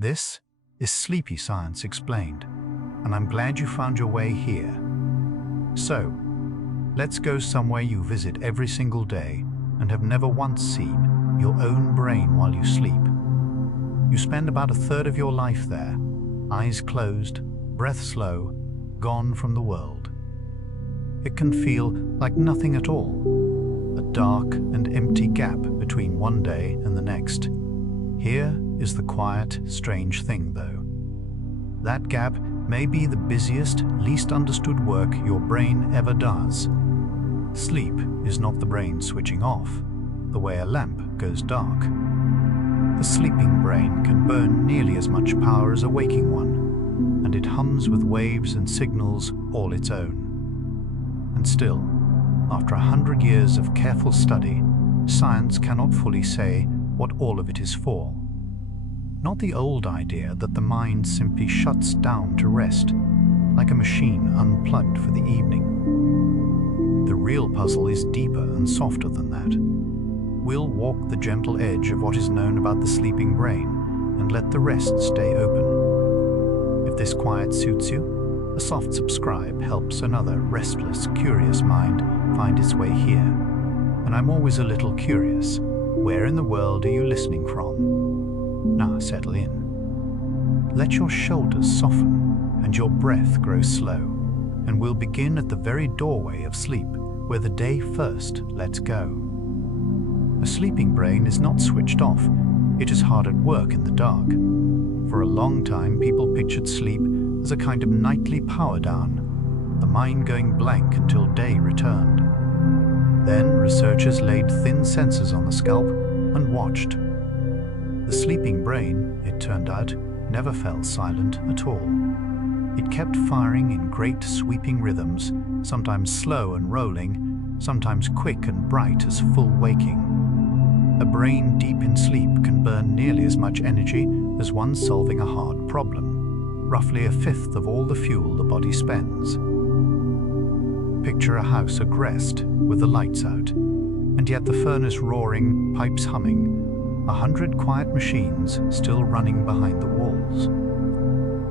This is Sleepy Science Explained, and I'm glad you found your way here. So, let's go somewhere you visit every single day and have never once seen your own brain while you sleep. You spend about a third of your life there, eyes closed, breath slow, gone from the world. It can feel like nothing at all, a dark and empty gap between one day and the next. Here is the quiet, strange thing, though. That gap may be the busiest, least understood work your brain ever does. Sleep is not the brain switching off, the way a lamp goes dark. The sleeping brain can burn nearly as much power as a waking one, and it hums with waves and signals all its own. And still, after 100 years of careful study, science cannot fully say what all of it is for. Not the old idea that the mind simply shuts down to rest, like a machine unplugged for the evening. The real puzzle is deeper and softer than that. We'll walk the gentle edge of what is known about the sleeping brain and let the rest stay open. If this quiet suits you, a soft subscribe helps another restless, curious mind find its way here. And I'm always a little curious. Where in the world are you listening from? Now settle in. Let your shoulders soften and your breath grow slow, and we'll begin at the very doorway of sleep, where the day first lets go. A sleeping brain is not switched off, it is hard at work in the dark. For a long time, people pictured sleep as a kind of nightly power down, the mind going blank until day returned. Then researchers laid thin sensors on the scalp and watched. The sleeping brain, it turned out, never fell silent at all. It kept firing in great sweeping rhythms, sometimes slow and rolling, sometimes quick and bright as full waking. A brain deep in sleep can burn nearly as much energy as one solving a hard problem, roughly a fifth of all the fuel the body spends. Picture a house at rest, with the lights out, and yet the furnace roaring, pipes humming, 100 quiet machines still running behind the walls.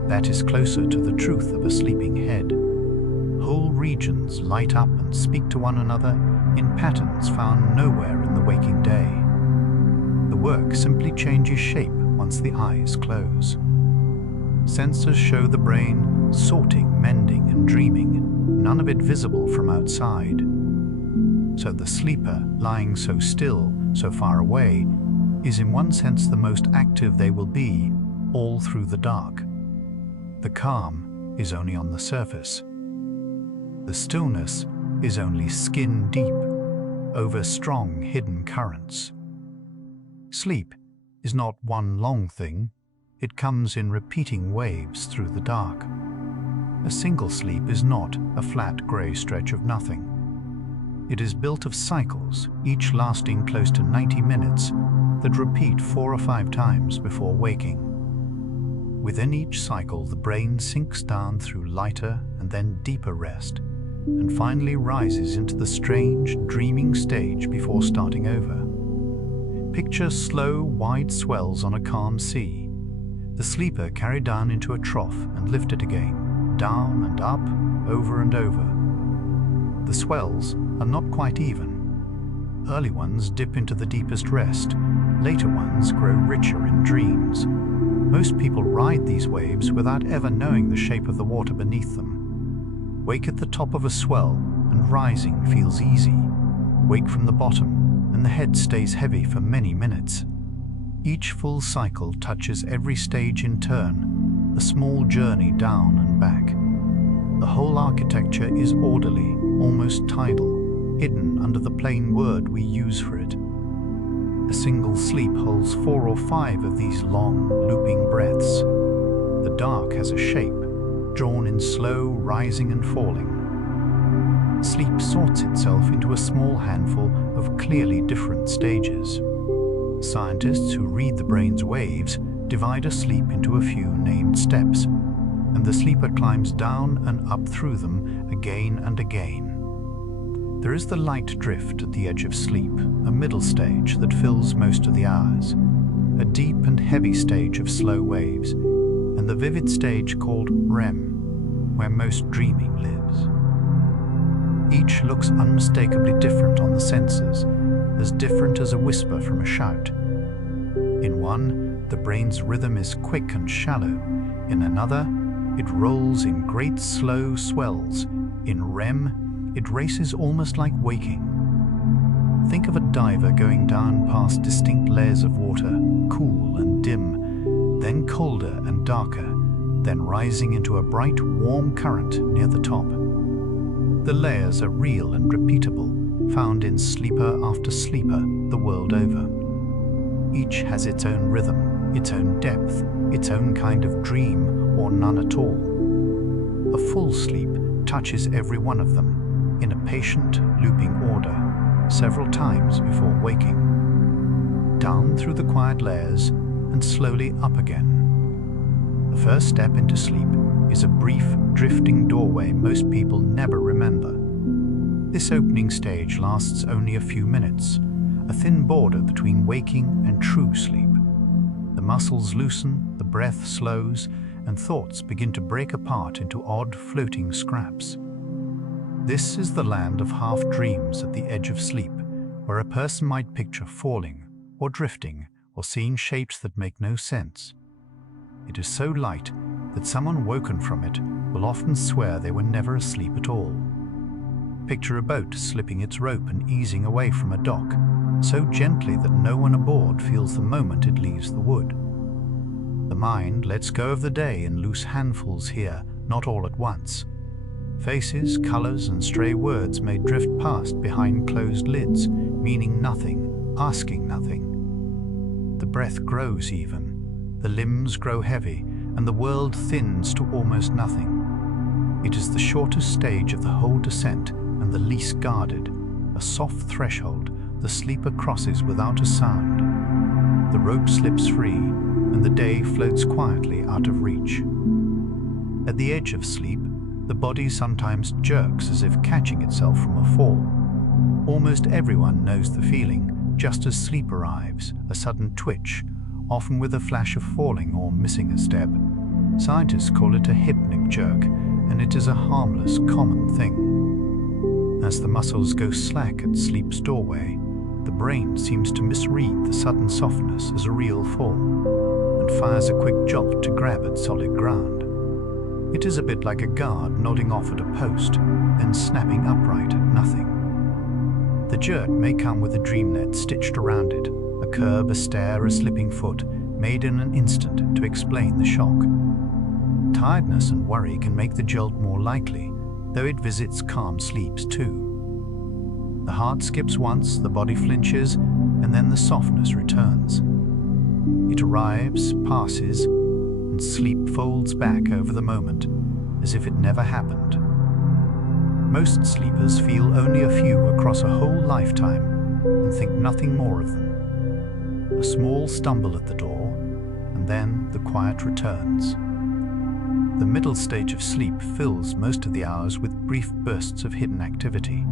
That is closer to the truth of a sleeping head. Whole regions light up and speak to one another in patterns found nowhere in the waking day. The work simply changes shape once the eyes close. Sensors show the brain sorting, mending, and dreaming, none of it visible from outside. So the sleeper, lying so still, so far away, is in one sense the most active they will be, all through the dark. The calm is only on the surface. The stillness is only skin deep, over strong hidden currents. Sleep is not one long thing, it comes in repeating waves through the dark. A single sleep is not a flat grey stretch of nothing. It is built of cycles, each lasting close to 90 minutes, that repeat 4 or 5 times before waking. Within each cycle, the brain sinks down through lighter and then deeper rest, and finally rises into the strange, dreaming stage before starting over. Picture slow, wide swells on a calm sea. The sleeper carried down into a trough and lifted again, down and up, over and over. The swells are not quite even. Early ones dip into the deepest rest, later ones grow richer in dreams. Most people ride these waves without ever knowing the shape of the water beneath them. Wake at the top of a swell, and rising feels easy. Wake from the bottom, and the head stays heavy for many minutes. Each full cycle touches every stage in turn, a small journey down and back. The whole architecture is orderly, almost tidal, hidden under the plain word we use for it. A single sleep holds 4 or 5 of these long, looping breaths. The dark has a shape, drawn in slow rising and falling. Sleep sorts itself into a small handful of clearly different stages. Scientists who read the brain's waves divide a sleep into a few named steps, and the sleeper climbs down and up through them again and again. There is the light drift at the edge of sleep, a middle stage that fills most of the hours. a deep and heavy stage of slow waves, and the vivid stage called REM, where most dreaming lives. Each looks unmistakably different on the senses, as different as a whisper from a shout. In one, the brain's rhythm is quick and shallow. In another, it rolls in great slow swells. In REM, it races almost like waking. Think of a diver going down past distinct layers of water, cool and dim, then colder and darker, then rising into a bright, warm current near the top. The layers are real and repeatable, found in sleeper after sleeper the world over. Each has its own rhythm, its own depth, its own kind of dream, or none at all. A full sleep touches every one of them, in a patient, looping order, several times before waking. Down through the quiet layers and slowly up again. The first step into sleep is a brief, drifting doorway most people never remember. This opening stage lasts only a few minutes, a thin border between waking and true sleep. The muscles loosen, the breath slows, and thoughts begin to break apart into odd floating scraps. This is the land of half-dreams at the edge of sleep, where a person might picture falling, or drifting, or seeing shapes that make no sense. It is so light that someone woken from it will often swear they were never asleep at all. Picture a boat slipping its rope and easing away from a dock, so gently that no one aboard feels the moment it leaves the wood. The mind lets go of the day in loose handfuls here, not all at once. Faces, colors, and stray words may drift past behind closed lids, meaning nothing, asking nothing. The breath grows even, the limbs grow heavy, and the world thins to almost nothing. It is the shortest stage of the whole descent and the least guarded, a soft threshold the sleeper crosses without a sound. The rope slips free, and the day floats quietly out of reach. At the edge of sleep, the body sometimes jerks as if catching itself from a fall. Almost everyone knows the feeling, just as sleep arrives, a sudden twitch, often with a flash of falling or missing a step. Scientists call it a hypnic jerk, and it is a harmless, common thing. As the muscles go slack at sleep's doorway, the brain seems to misread the sudden softness as a real fall, and fires a quick jolt to grab at solid ground. It is a bit like a guard nodding off at a post, then snapping upright at nothing. The jerk may come with a dream net stitched around it, a curb, a stair, a slipping foot, made in an instant to explain the shock. Tiredness and worry can make the jolt more likely, though it visits calm sleeps too. The heart skips once, the body flinches, and then the softness returns. It arrives, passes, and sleep folds back over the moment, as if it never happened. Most sleepers feel only a few across a whole lifetime and think nothing more of them. A small stumble at the door, and then the quiet returns. The middle stage of sleep fills most of the hours with brief bursts of hidden activity.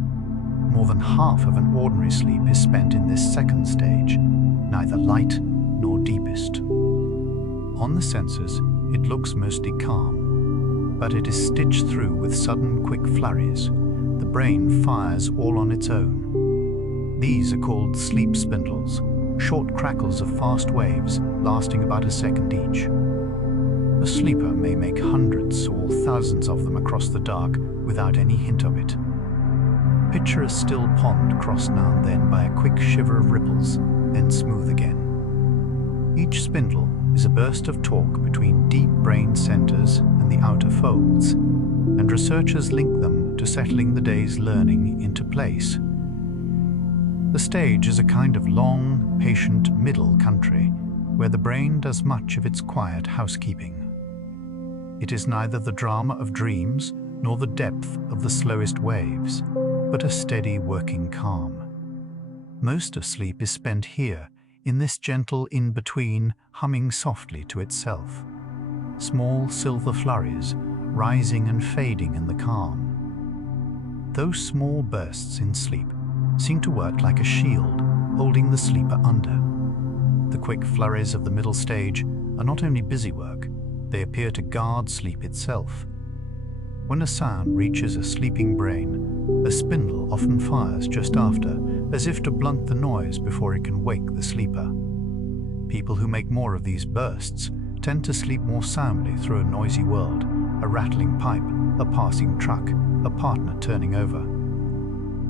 More than half of an ordinary sleep is spent in this second stage, neither light nor deepest. On the senses, it looks mostly calm, but it is stitched through with sudden, quick flurries. The brain fires all on its own. These are called sleep spindles, short crackles of fast waves lasting about a second each. A sleeper may make hundreds or thousands of them across the dark without any hint of it. Picture a still pond crossed now and then by a quick shiver of ripples, then smooth again. Each spindle is a burst of talk between deep brain centers and the outer folds, and researchers link them to settling the day's learning into place. The stage is a kind of long, patient middle country, where the brain does much of its quiet housekeeping. It is neither the drama of dreams nor the depth of the slowest waves, but a steady working calm. Most of sleep is spent here, in this gentle in-between, humming softly to itself. Small silver flurries, rising and fading in the calm. Those small bursts in sleep seem to work like a shield, holding the sleeper under. The quick flurries of the middle stage are not only busy work, they appear to guard sleep itself. When a sound reaches a sleeping brain, a spindle often fires just after, as if to blunt the noise before it can wake the sleeper. People who make more of these bursts tend to sleep more soundly through a noisy world, a rattling pipe, a passing truck, a partner turning over.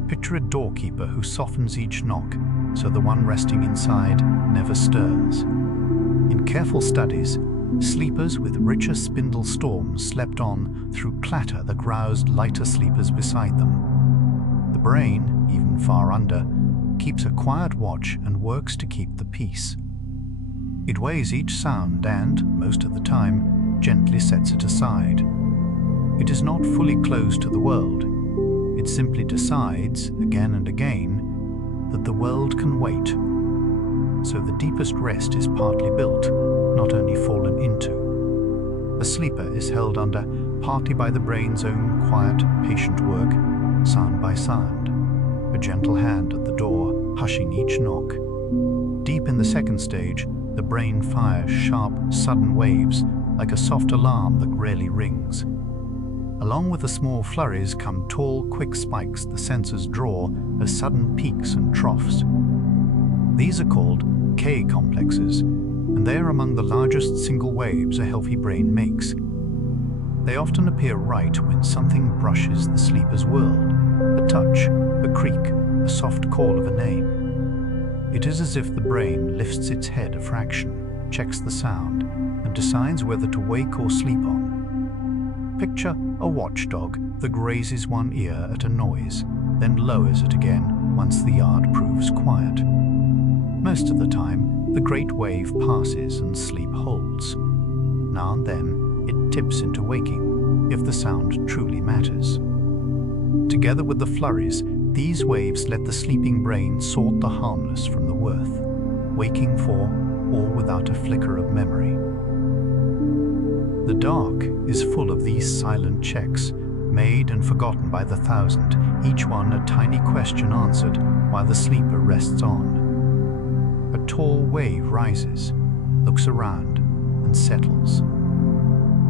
Picture a doorkeeper who softens each knock so the one resting inside never stirs. In careful studies, sleepers with richer spindle storms slept on through clatter that roused lighter sleepers beside them. The brain, even far under, keeps a quiet watch and works to keep the peace. It weighs each sound and, most of the time, gently sets it aside. It is not fully closed to the world. It simply decides, again and again, that the world can wait. So the deepest rest is partly built, not only fallen into. A sleeper is held under partly by the brain's own quiet, patient work, sound by sound, a gentle hand at the door, hushing each knock. Deep in the second stage, the brain fires sharp, sudden waves, like a soft alarm that rarely rings. Along with the small flurries come tall, quick spikes the senses draw as sudden peaks and troughs. These are called K complexes, and they are among the largest single waves a healthy brain makes. They often appear right when something brushes the sleeper's world, a touch, a creak, a soft call of a name. It is as if the brain lifts its head a fraction, checks the sound, and decides whether to wake or sleep on. Picture a watchdog that grazes one ear at a noise, then lowers it again once the yard proves quiet. Most of the time, the great wave passes and sleep holds. Now and then, it tips into waking, if the sound truly matters. Together with the flurries, these waves let the sleeping brain sort the harmless from the worth, waking for or without a flicker of memory. The dark is full of these silent checks, made and forgotten by the thousand, each one a tiny question answered while the sleeper rests on. A tall wave rises, looks around, and settles.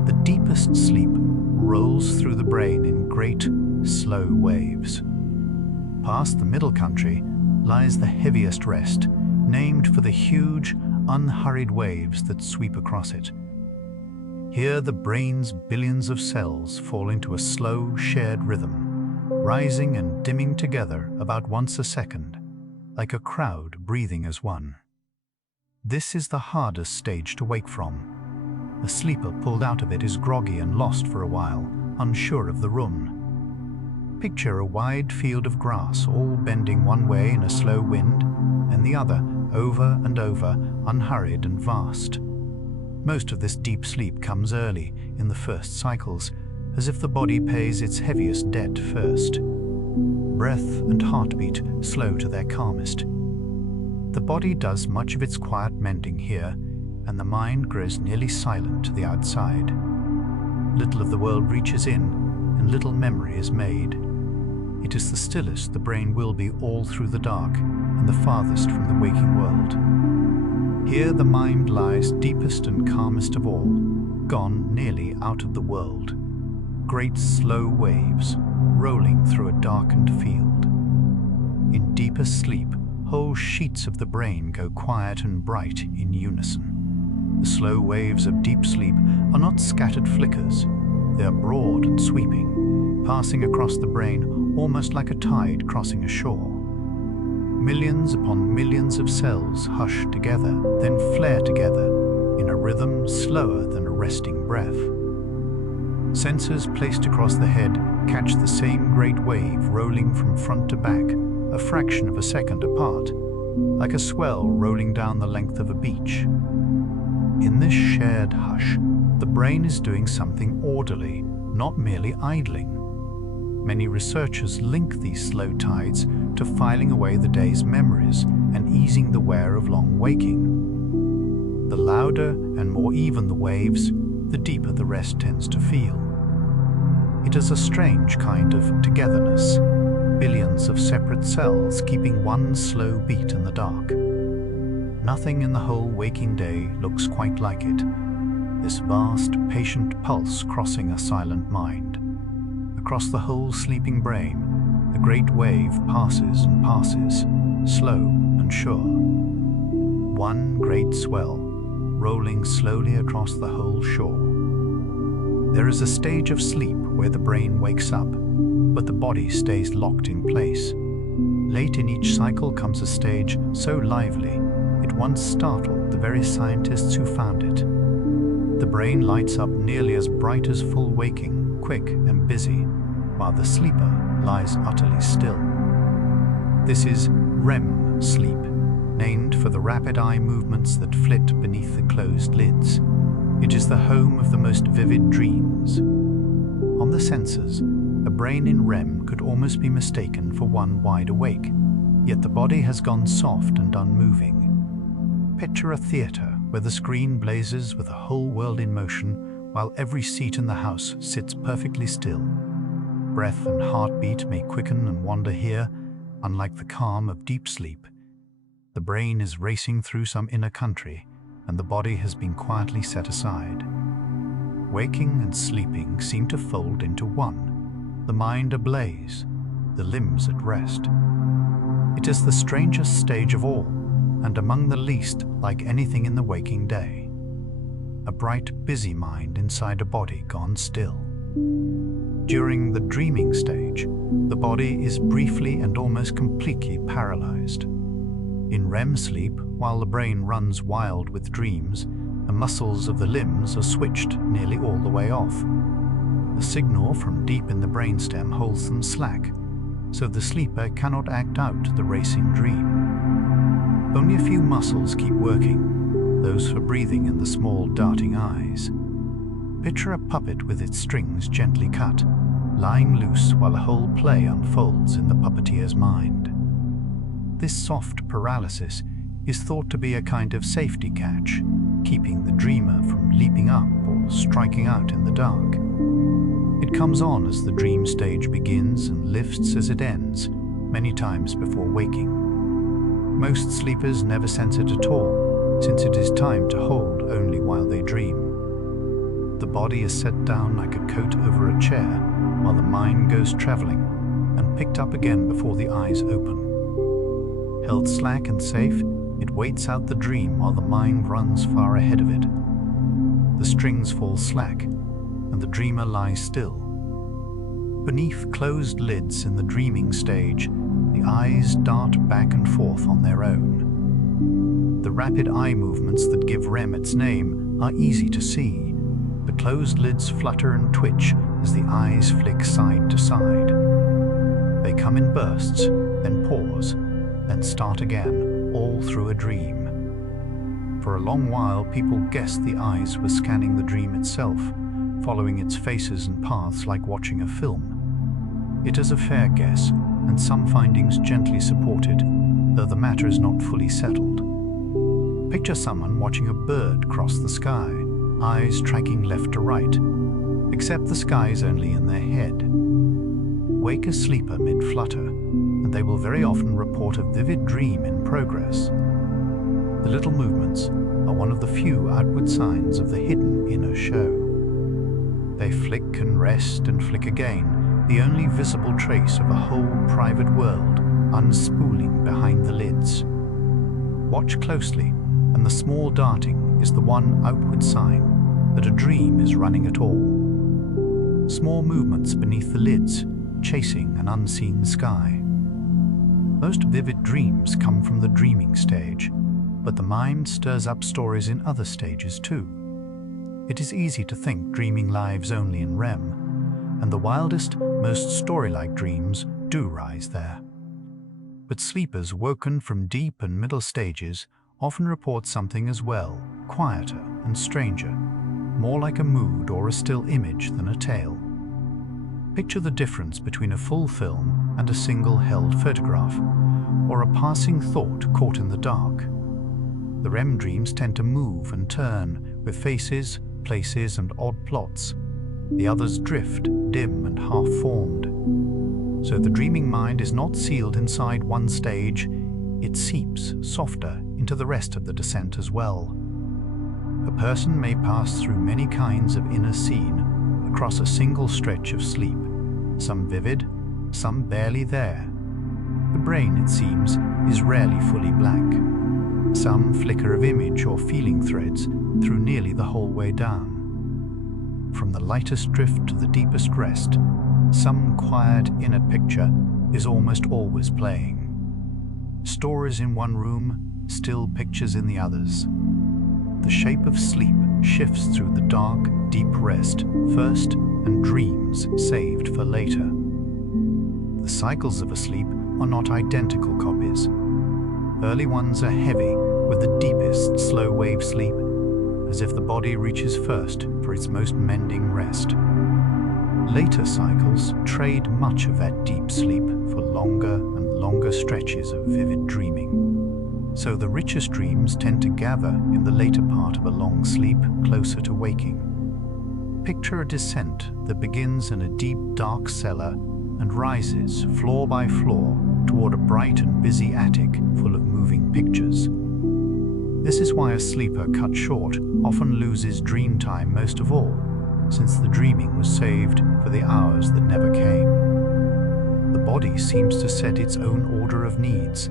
The deepest sleep rolls through the brain in great, slow waves. Past the middle country lies the heaviest rest, named for the huge, unhurried waves that sweep across it. Here the brain's billions of cells fall into a slow, shared rhythm, rising and dimming together about once a second, like a crowd breathing as one. This is the hardest stage to wake from. A sleeper pulled out of it is groggy and lost for a while, unsure of the room. Picture a wide field of grass, all bending one way in a slow wind, and the other, over and over, unhurried and vast. Most of this deep sleep comes early, in the first cycles, as if the body pays its heaviest debt first. Breath and heartbeat slow to their calmest. The body does much of its quiet mending here, and the mind grows nearly silent to the outside. Little of the world reaches in, and little memory is made. It is the stillest the brain will be all through the dark, and the farthest from the waking world. Here the mind lies deepest and calmest of all, gone nearly out of the world. Great slow waves, rolling through a darkened field. In deepest sleep, whole sheets of the brain go quiet and bright in unison. The slow waves of deep sleep are not scattered flickers. They are broad and sweeping, passing across the brain almost like a tide crossing a shore. Millions upon millions of cells hush together, then flare together in a rhythm slower than a resting breath. Sensors placed across the head catch the same great wave rolling from front to back, a fraction of a second apart, like a swell rolling down the length of a beach. In this shared hush, the brain is doing something orderly, not merely idling. Many researchers link these slow tides to filing away the day's memories and easing the wear of long waking. The louder and more even the waves, the deeper the rest tends to feel. It is a strange kind of togetherness, billions of separate cells keeping one slow beat in the dark. Nothing in the whole waking day looks quite like it. This vast, patient pulse crossing a silent mind. Across the whole sleeping brain, the great wave passes and passes, slow and sure. One great swell, rolling slowly across the whole shore. There is a stage of sleep where the brain wakes up, but the body stays locked in place. Late in each cycle comes a stage so lively, it once startled the very scientists who found it. The brain lights up nearly as bright as full waking, quick and busy, while the sleeper lies utterly still. This is REM sleep, named for the rapid eye movements that flit beneath the closed lids. It is the home of the most vivid dreams. On the senses, a brain in REM could almost be mistaken for one wide awake, yet the body has gone soft and unmoving. Picture a theater where the screen blazes with the whole world in motion while every seat in the house sits perfectly still. Breath and heartbeat may quicken and wander here, unlike the calm of deep sleep. The brain is racing through some inner country, and the body has been quietly set aside. Waking and sleeping seem to fold into one, the mind ablaze, the limbs at rest. It is the strangest stage of all, and among the least like anything in the waking day. A bright, busy mind inside a body gone still. During the dreaming stage, the body is briefly and almost completely paralyzed. In REM sleep, while the brain runs wild with dreams, the muscles of the limbs are switched nearly all the way off. A signal from deep in the brainstem holds them slack, so the sleeper cannot act out the racing dream. Only a few muscles keep working, those for breathing and the small darting eyes. Picture a puppet with its strings gently cut, lying loose while a whole play unfolds in the puppeteer's mind. This soft paralysis is thought to be a kind of safety catch, keeping the dreamer from leaping up or striking out in the dark. It comes on as the dream stage begins and lifts as it ends, many times before waking. Most sleepers never sense it at all, since it is time to hold only while they dream. The body is set down like a coat over a chair, while the mind goes traveling, and picked up again before the eyes open. Held slack and safe, it waits out the dream while the mind runs far ahead of it. The strings fall slack, and the dreamer lies still. Beneath closed lids in the dreaming stage, the eyes dart back and forth on their own. The rapid eye movements that give REM its name are easy to see. The closed lids flutter and twitch as the eyes flick side to side. They come in bursts, then pause, then start again, all through a dream. For a long while, people guessed the eyes were scanning the dream itself, following its faces and paths like watching a film. It is a fair guess, and some findings gently supported, though the matter is not fully settled. Picture someone watching a bird cross the sky, eyes tracking left to right, except the sky is only in their head. Wake a sleeper mid-flutter, and they will very often report a vivid dream in progress. The little movements are one of the few outward signs of the hidden inner show. They flick and rest and flick again, the only visible trace of a whole private world unspooling behind the lids. Watch closely, and the small darting is the one outward sign that a dream is running at all. Small movements beneath the lids, chasing an unseen sky. Most vivid dreams come from the dreaming stage, but the mind stirs up stories in other stages too. It is easy to think dreaming lives only in REM, and the wildest, most story-like dreams do rise there. But sleepers woken from deep and middle stages often report something as well, quieter and stranger, more like a mood or a still image than a tale. Picture the difference between a full film and a single held photograph, or a passing thought caught in the dark. The REM dreams tend to move and turn, with faces, places, and odd plots. The others drift, dim and half-formed. So the dreaming mind is not sealed inside one stage, it seeps softer into the rest of the descent as well. A person may pass through many kinds of inner scene across a single stretch of sleep, some vivid, some barely there. The brain, it seems, is rarely fully blank. Some flicker of image or feeling threads through nearly the whole way down. From the lightest drift to the deepest rest, some quiet inner picture is almost always playing. Stories in one room, still pictures in the others. The shape of sleep shifts through the dark, deep rest first and dreams saved for later. The cycles of a sleep are not identical copies. Early ones are heavy with the deepest slow-wave sleep, as if the body reaches first for its most mending rest. Later cycles trade much of that deep sleep for longer and longer stretches of vivid dreaming. So the richest dreams tend to gather in the later part of a long sleep closer to waking. Picture a descent that begins in a deep, dark cellar and rises floor by floor toward a bright and busy attic full of moving pictures. This is why a sleeper cut short often loses dream time most of all, since the dreaming was saved for the hours that never came. The body seems to set its own order of needs,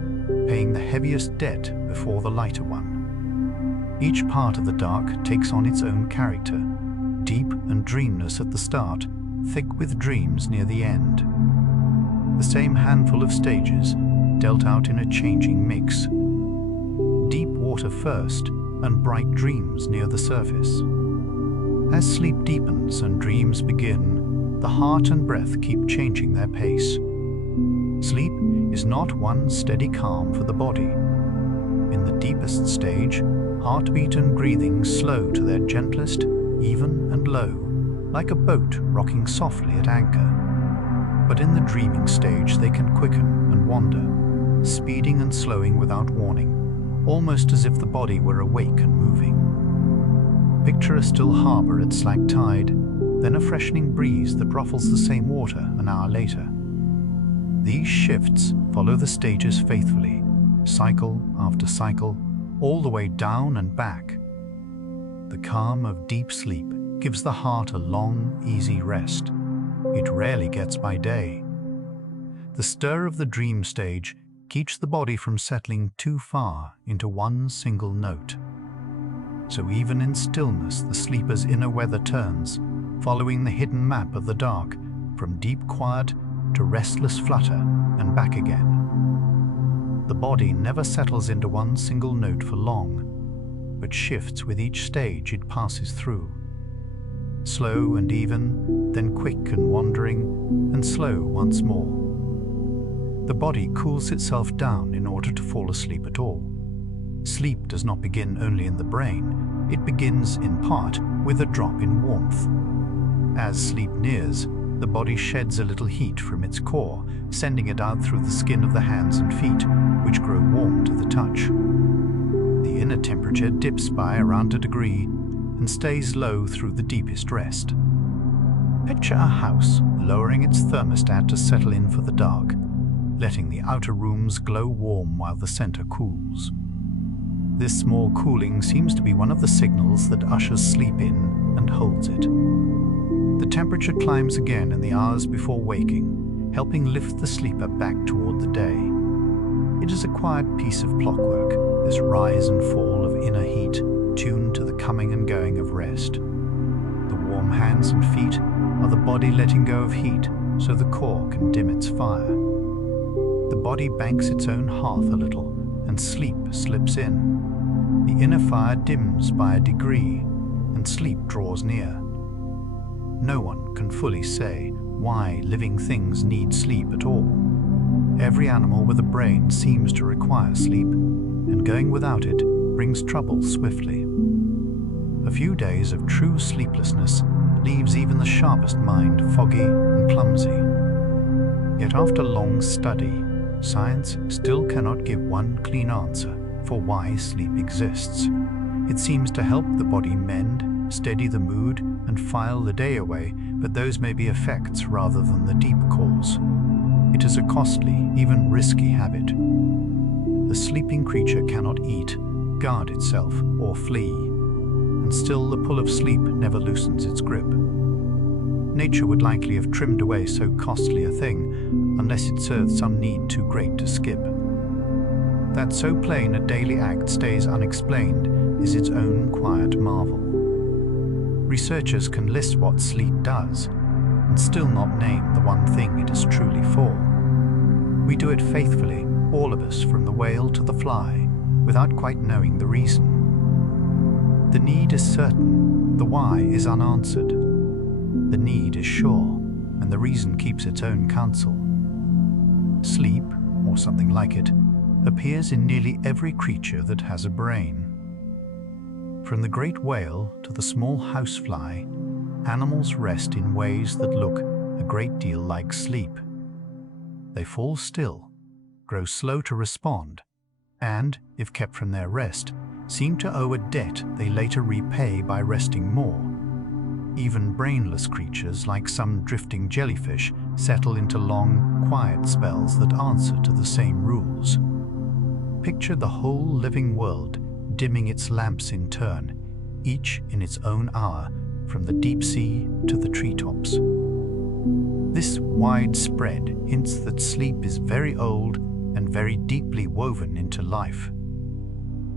paying the heaviest debt before the lighter one. Each part of the dark takes on its own character, deep and dreamless at the start, thick with dreams near the end. The same handful of stages, dealt out in a changing mix. Deep water first, and bright dreams near the surface. As sleep deepens and dreams begin, the heart and breath keep changing their pace. Sleep is not one steady calm for the body. In the deepest stage, heartbeat and breathing slow to their gentlest, even and low, like a boat rocking softly at anchor. But in the dreaming stage they can quicken and wander, speeding and slowing without warning, almost as if the body were awake and moving. Picture a still harbor at slack tide, then a freshening breeze that ruffles the same water an hour later. These shifts follow the stages faithfully, cycle after cycle, all the way down and back. The calm of deep sleep gives the heart a long, easy rest. It rarely gets by day. The stir of the dream stage keeps the body from settling too far into one single note. So even in stillness, the sleeper's inner weather turns, following the hidden map of the dark, from deep quiet to restless flutter and back again. The body never settles into one single note for long, but shifts with each stage it passes through. Slow and even, then quick and wandering, and slow once more. The body cools itself down in order to fall asleep at all. Sleep does not begin only in the brain, it begins in part with a drop in warmth. As sleep nears, the body sheds a little heat from its core, sending it out through the skin of the hands and feet, which grow warm to the touch. The inner temperature dips by around a degree and stays low through the deepest rest. Picture a house lowering its thermostat to settle in for the dark, letting the outer rooms glow warm while the center cools. This small cooling seems to be one of the signals that ushers sleep in and holds it. The temperature climbs again in the hours before waking, helping lift the sleeper back toward the day. It is a quiet piece of clockwork, this rise and fall of inner heat, tuned to the coming and going of rest. The warm hands and feet are the body letting go of heat so the core can dim its fire. The body banks its own hearth a little and sleep slips in. The inner fire dims by a degree and sleep draws near. No one can fully say why living things need sleep at all. Every animal with a brain seems to require sleep, and going without it brings trouble swiftly. A few days of true sleeplessness leaves even the sharpest mind foggy and clumsy. Yet after long study, science still cannot give one clean answer for why sleep exists. It seems to help the body mend, steady the mood, and file the day away, but those may be effects rather than the deep cause. It is a costly, even risky habit. A sleeping creature cannot eat, guard itself, or flee, and still the pull of sleep never loosens its grip. Nature would likely have trimmed away so costly a thing, unless it served some need too great to skip. That so plain a daily act stays unexplained is its own quiet marvel. Researchers can list what sleep does, and still not name the one thing it is truly for. We do it faithfully, all of us, from the whale to the fly, without quite knowing the reason. The need is certain, the why is unanswered. The need is sure, and the reason keeps its own counsel. Sleep, or something like it, appears in nearly every creature that has a brain. From the great whale to the small housefly, animals rest in ways that look a great deal like sleep. They fall still, grow slow to respond, and, if kept from their rest, seem to owe a debt they later repay by resting more. Even brainless creatures like some drifting jellyfish settle into long, quiet spells that answer to the same rules. Picture the whole living world dimming its lamps in turn, each in its own hour, from the deep sea to the treetops. This wide spread hints that sleep is very old and very deeply woven into life.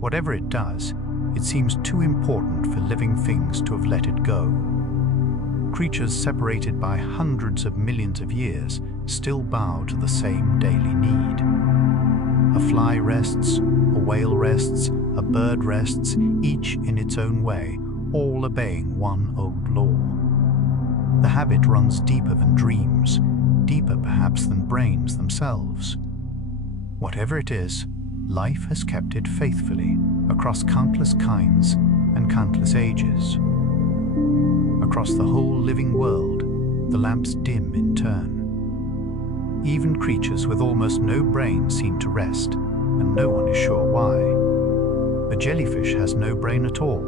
Whatever it does, it seems too important for living things to have let it go. Creatures separated by hundreds of millions of years still bow to the same daily need. A fly rests, a whale rests, a bird rests, each in its own way, all obeying one old law. The habit runs deeper than dreams, deeper perhaps than brains themselves. Whatever it is, life has kept it faithfully across countless kinds and countless ages. Across the whole living world, the lamps dim in turn. Even creatures with almost no brain seem to rest, and no one is sure why. A jellyfish has no brain at all,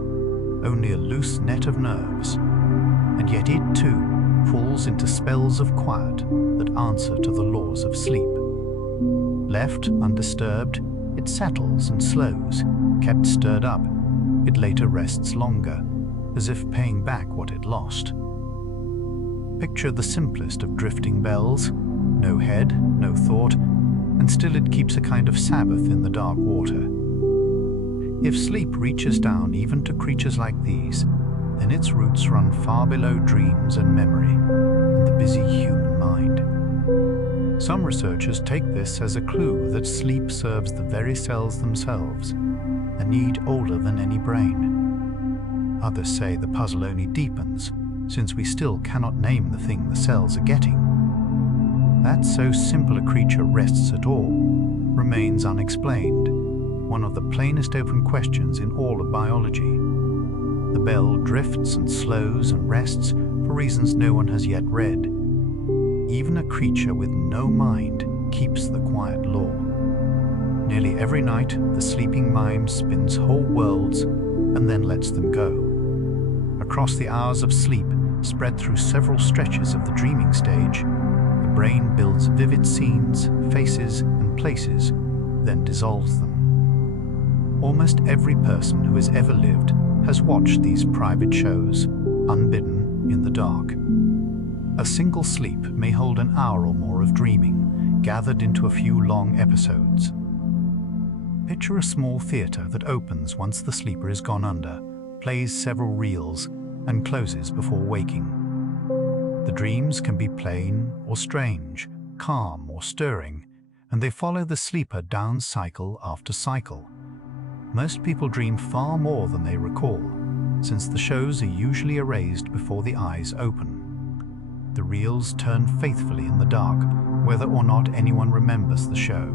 only a loose net of nerves, and yet it too falls into spells of quiet that answer to the laws of sleep. Left undisturbed, it settles and slows. Kept stirred up, it later rests longer, as if paying back what it lost. Picture the simplest of drifting bells, no head, no thought, and still it keeps a kind of Sabbath in the dark water. If sleep reaches down even to creatures like these, then its roots run far below dreams and memory and the busy human mind. Some researchers take this as a clue that sleep serves the very cells themselves, a need older than any brain. Others say the puzzle only deepens, since we still cannot name the thing the cells are getting. That so simple a creature rests at all remains unexplained, one of the plainest open questions in all of biology. The bell drifts and slows and rests for reasons no one has yet read. Even a creature with no mind keeps the quiet law. Nearly every night, the sleeping mind spins whole worlds and then lets them go. Across the hours of sleep, spread through several stretches of the dreaming stage, the brain builds vivid scenes, faces, and places, then dissolves them. Almost every person who has ever lived has watched these private shows, unbidden, in the dark. A single sleep may hold an hour or more of dreaming, gathered into a few long episodes. Picture a small theatre that opens once the sleeper is gone under, plays several reels, and closes before waking. The dreams can be plain or strange, calm or stirring, and they follow the sleeper down cycle after cycle. Most people dream far more than they recall, since the shows are usually erased before the eyes open. The reels turn faithfully in the dark, whether or not anyone remembers the show.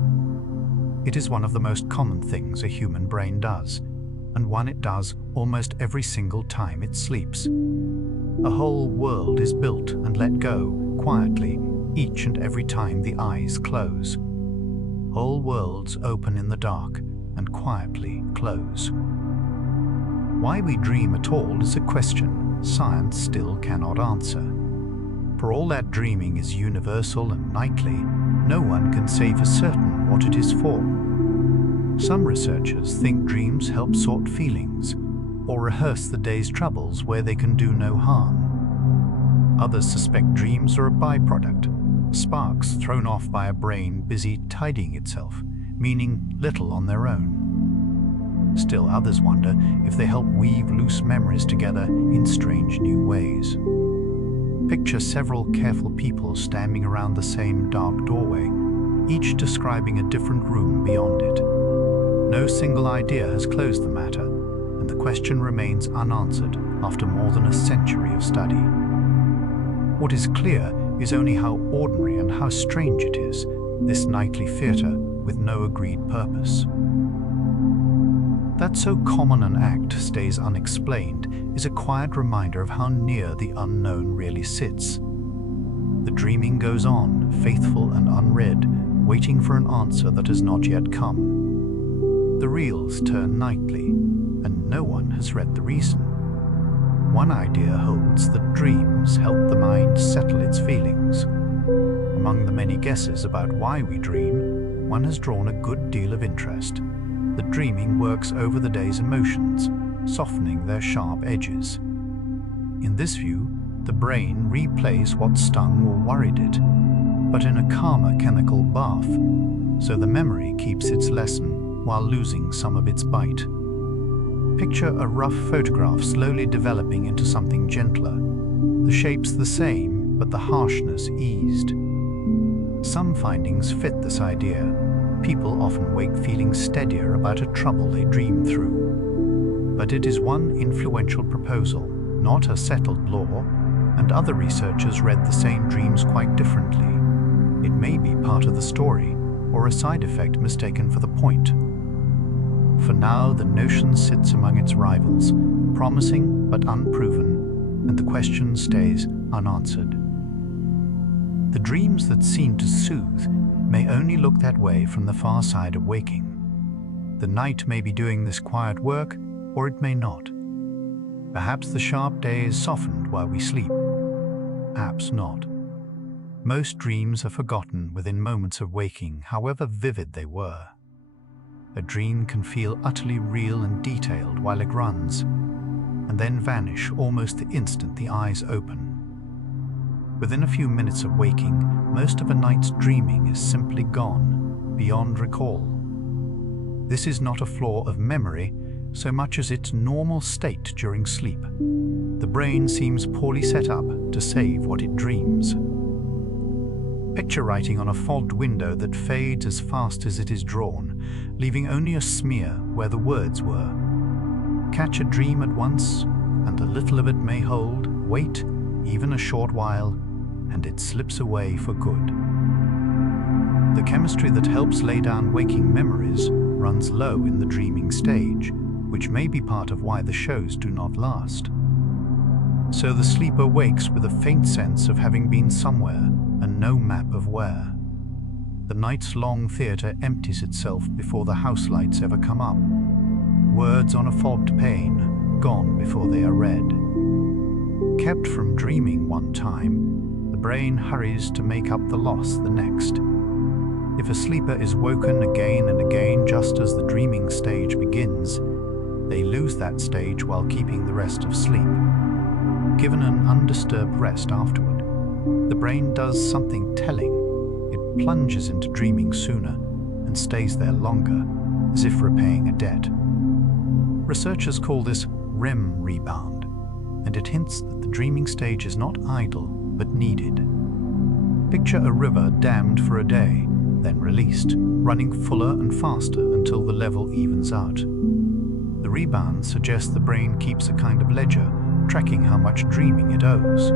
It is one of the most common things a human brain does, and one it does almost every single time it sleeps. A whole world is built and let go quietly each and every time the eyes close. Whole worlds open in the dark and quietly close. Why we dream at all is a question science still cannot answer. For all that dreaming is universal and nightly, no one can say for certain what it is for. Some researchers think dreams help sort feelings or rehearse the day's troubles where they can do no harm. Others suspect dreams are a byproduct, sparks thrown off by a brain busy tidying itself, meaning little on their own. Still others wonder if they help weave loose memories together in strange new ways. Picture several careful people standing around the same dark doorway, each describing a different room beyond it. No single idea has closed the matter, and the question remains unanswered after more than a century of study. What is clear is only how ordinary and how strange it is, this nightly theatre with no agreed purpose. That so common an act stays unexplained is a quiet reminder of how near the unknown really sits. The dreaming goes on, faithful and unread, waiting for an answer that has not yet come. The reels turn nightly, and no one has read the reason. One idea holds that dreams help the mind settle its feelings. Among the many guesses about why we dream, one has drawn a good deal of interest. That dreaming works over the day's emotions, softening their sharp edges. In this view, the brain replays what stung or worried it, but in a calmer chemical bath, so the memory keeps its lesson while losing some of its bite. Picture a rough photograph slowly developing into something gentler. The shape's the same, but the harshness eased. Some findings fit this idea. People often wake feeling steadier about a trouble they dreamed through. But it is one influential proposal, not a settled law, and other researchers read the same dreams quite differently. It may be part of the story, or a side effect mistaken for the point. For now, the notion sits among its rivals, promising but unproven, and the question stays unanswered. The dreams that seem to soothe may only look that way from the far side of waking. The night may be doing this quiet work, or it may not. Perhaps the sharp day is softened while we sleep. Perhaps not. Most dreams are forgotten within moments of waking, however vivid they were. A dream can feel utterly real and detailed while it runs, and then vanish almost the instant the eyes open. Within a few minutes of waking, most of a night's dreaming is simply gone, beyond recall. This is not a flaw of memory so much as its normal state during sleep. The brain seems poorly set up to save what it dreams. Picture writing on a fogged window that fades as fast as it is drawn, leaving only a smear where the words were. Catch a dream at once, and a little of it may hold, wait, even a short while, and it slips away for good. The chemistry that helps lay down waking memories runs low in the dreaming stage, which may be part of why the shows do not last. So the sleeper wakes with a faint sense of having been somewhere, and no map of where. The night's long theatre empties itself before the house lights ever come up. Words on a fogged pane, gone before they are read. Kept from dreaming one time, the brain hurries to make up the loss the next. If a sleeper is woken again and again just as the dreaming stage begins, they lose that stage while keeping the rest of sleep. Given an undisturbed rest afterward, the brain does something telling. It plunges into dreaming sooner and stays there longer, as if repaying a debt. Researchers call this REM rebound, and it hints that the dreaming stage is not idle, but needed. Picture a river dammed for a day, then released, running fuller and faster until the level evens out. The rebound suggests the brain keeps a kind of ledger, tracking how much dreaming it owes.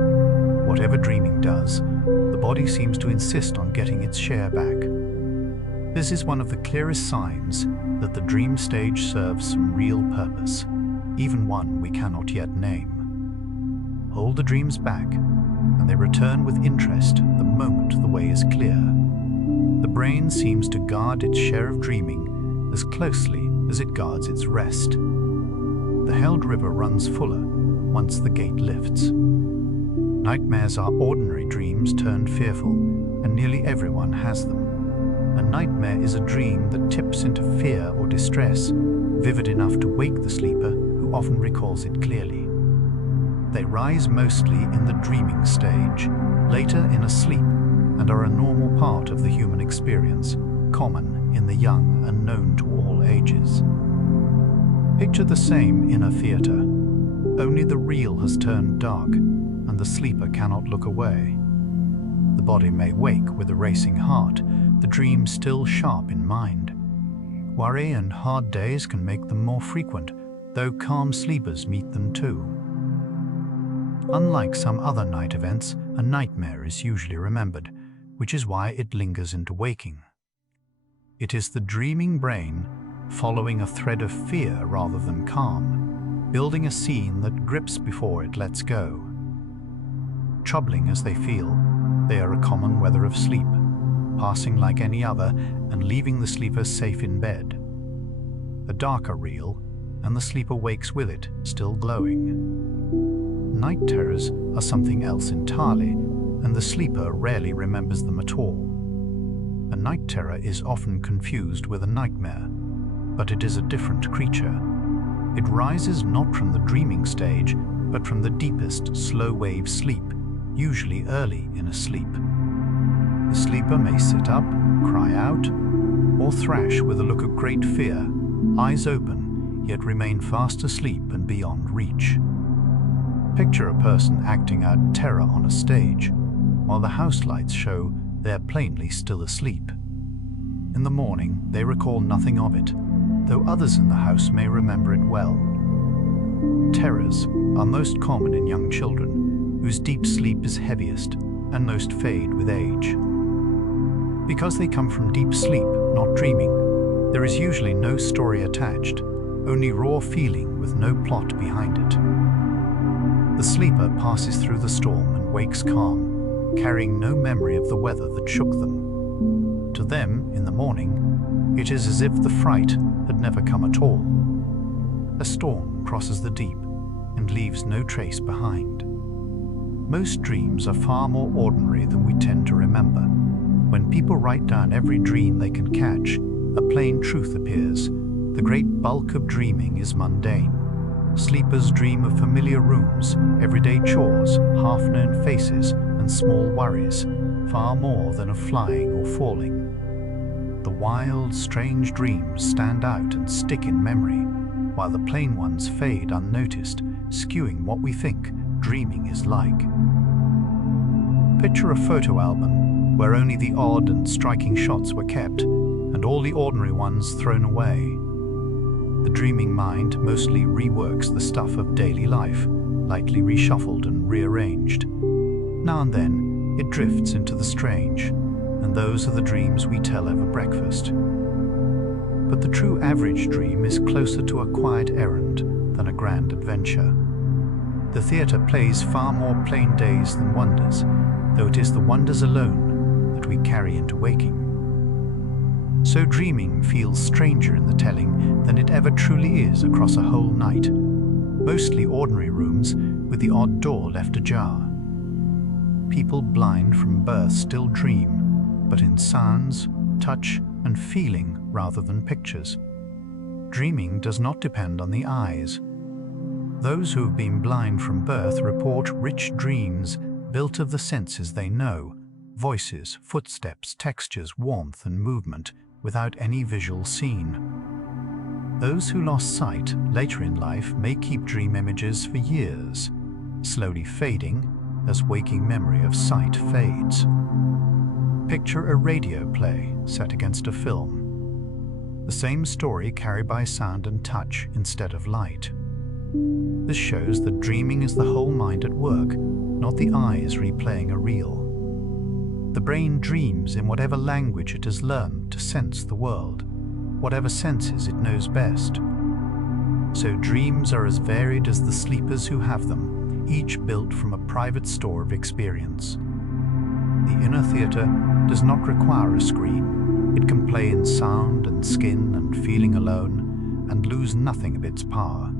Whatever dreaming does, the body seems to insist on getting its share back. This is one of the clearest signs that the dream stage serves some real purpose, even one we cannot yet name. Hold the dreams back, and they return with interest the moment the way is clear. The brain seems to guard its share of dreaming as closely as it guards its rest. The held river runs fuller once the gate lifts. Nightmares are ordinary dreams turned fearful, and nearly everyone has them. A nightmare is a dream that tips into fear or distress, vivid enough to wake the sleeper, who often recalls it clearly. They rise mostly in the dreaming stage, later in a sleep, and are a normal part of the human experience, common in the young and known to all ages. Picture the same in a theater. Only the reel has turned dark, and the sleeper cannot look away. The body may wake with a racing heart, the dream still sharp in mind. Worry and hard days can make them more frequent, though calm sleepers meet them too. Unlike some other night events, a nightmare is usually remembered, which is why it lingers into waking. It is the dreaming brain following a thread of fear rather than calm, building a scene that grips before it lets go. Troubling as they feel, they are a common weather of sleep, passing like any other and leaving the sleeper safe in bed. A darker reel, and the sleeper wakes with it, still glowing. Night terrors are something else entirely, and the sleeper rarely remembers them at all. A night terror is often confused with a nightmare, but it is a different creature. It rises not from the dreaming stage, but from the deepest slow-wave sleep, usually early in a sleep. The sleeper may sit up, cry out, or thrash with a look of great fear, eyes open, yet remain fast asleep and beyond reach. Picture a person acting out terror on a stage, while the house lights show they are plainly still asleep. In the morning, they recall nothing of it, though others in the house may remember it well. Terrors are most common in young children, whose deep sleep is heaviest and most fade with age. Because they come from deep sleep, not dreaming, there is usually no story attached, only raw feeling with no plot behind it. The sleeper passes through the storm and wakes calm, carrying no memory of the weather that shook them. To them, in the morning, it is as if the fright had never come at all. A storm crosses the deep and leaves no trace behind. Most dreams are far more ordinary than we tend to remember. When people write down every dream they can catch, a plain truth appears. The great bulk of dreaming is mundane. Sleepers dream of familiar rooms, everyday chores, half-known faces, and small worries, far more than of flying or falling. The wild, strange dreams stand out and stick in memory, while the plain ones fade unnoticed, skewing what we think dreaming is like. Picture a photo album where only the odd and striking shots were kept, and all the ordinary ones thrown away. The dreaming mind mostly reworks the stuff of daily life, lightly reshuffled and rearranged. Now and then, it drifts into the strange, and those are the dreams we tell over breakfast. But the true average dream is closer to a quiet errand than a grand adventure. The theatre plays far more plain days than wonders, though it is the wonders alone that we carry into waking. So dreaming feels stranger in the telling than it ever truly is across a whole night, mostly ordinary rooms with the odd door left ajar. People blind from birth still dream, but in sounds, touch, and feeling rather than pictures. Dreaming does not depend on the eyes. Those who have been blind from birth report rich dreams built of the senses they know, voices, footsteps, textures, warmth, and movement, without any visual scene. Those who lost sight later in life may keep dream images for years, slowly fading as waking memory of sight fades. Picture a radio play set against a film. The same story carried by sound and touch instead of light. This shows that dreaming is the whole mind at work, not the eyes replaying a reel. The brain dreams in whatever language it has learned to sense the world, whatever senses it knows best. So dreams are as varied as the sleepers who have them, each built from a private store of experience. The inner theatre does not require a screen. It can play in sound and skin and feeling alone and lose nothing of its power.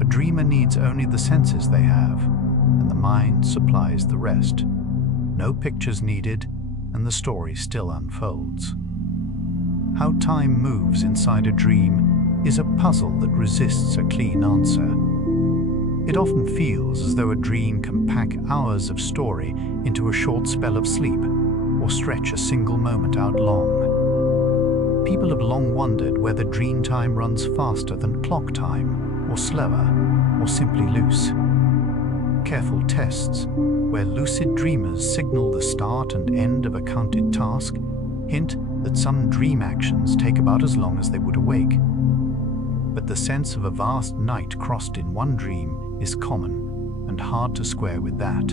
A dreamer needs only the senses they have, and the mind supplies the rest. No pictures needed, and the story still unfolds. How time moves inside a dream is a puzzle that resists a clean answer. It often feels as though a dream can pack hours of story into a short spell of sleep, or stretch a single moment out long. People have long wondered whether dream time runs faster than clock time, or slower, or simply loose. Careful tests, where lucid dreamers signal the start and end of a counted task, hint that some dream actions take about as long as they would awake. But the sense of a vast night crossed in one dream is common and hard to square with that.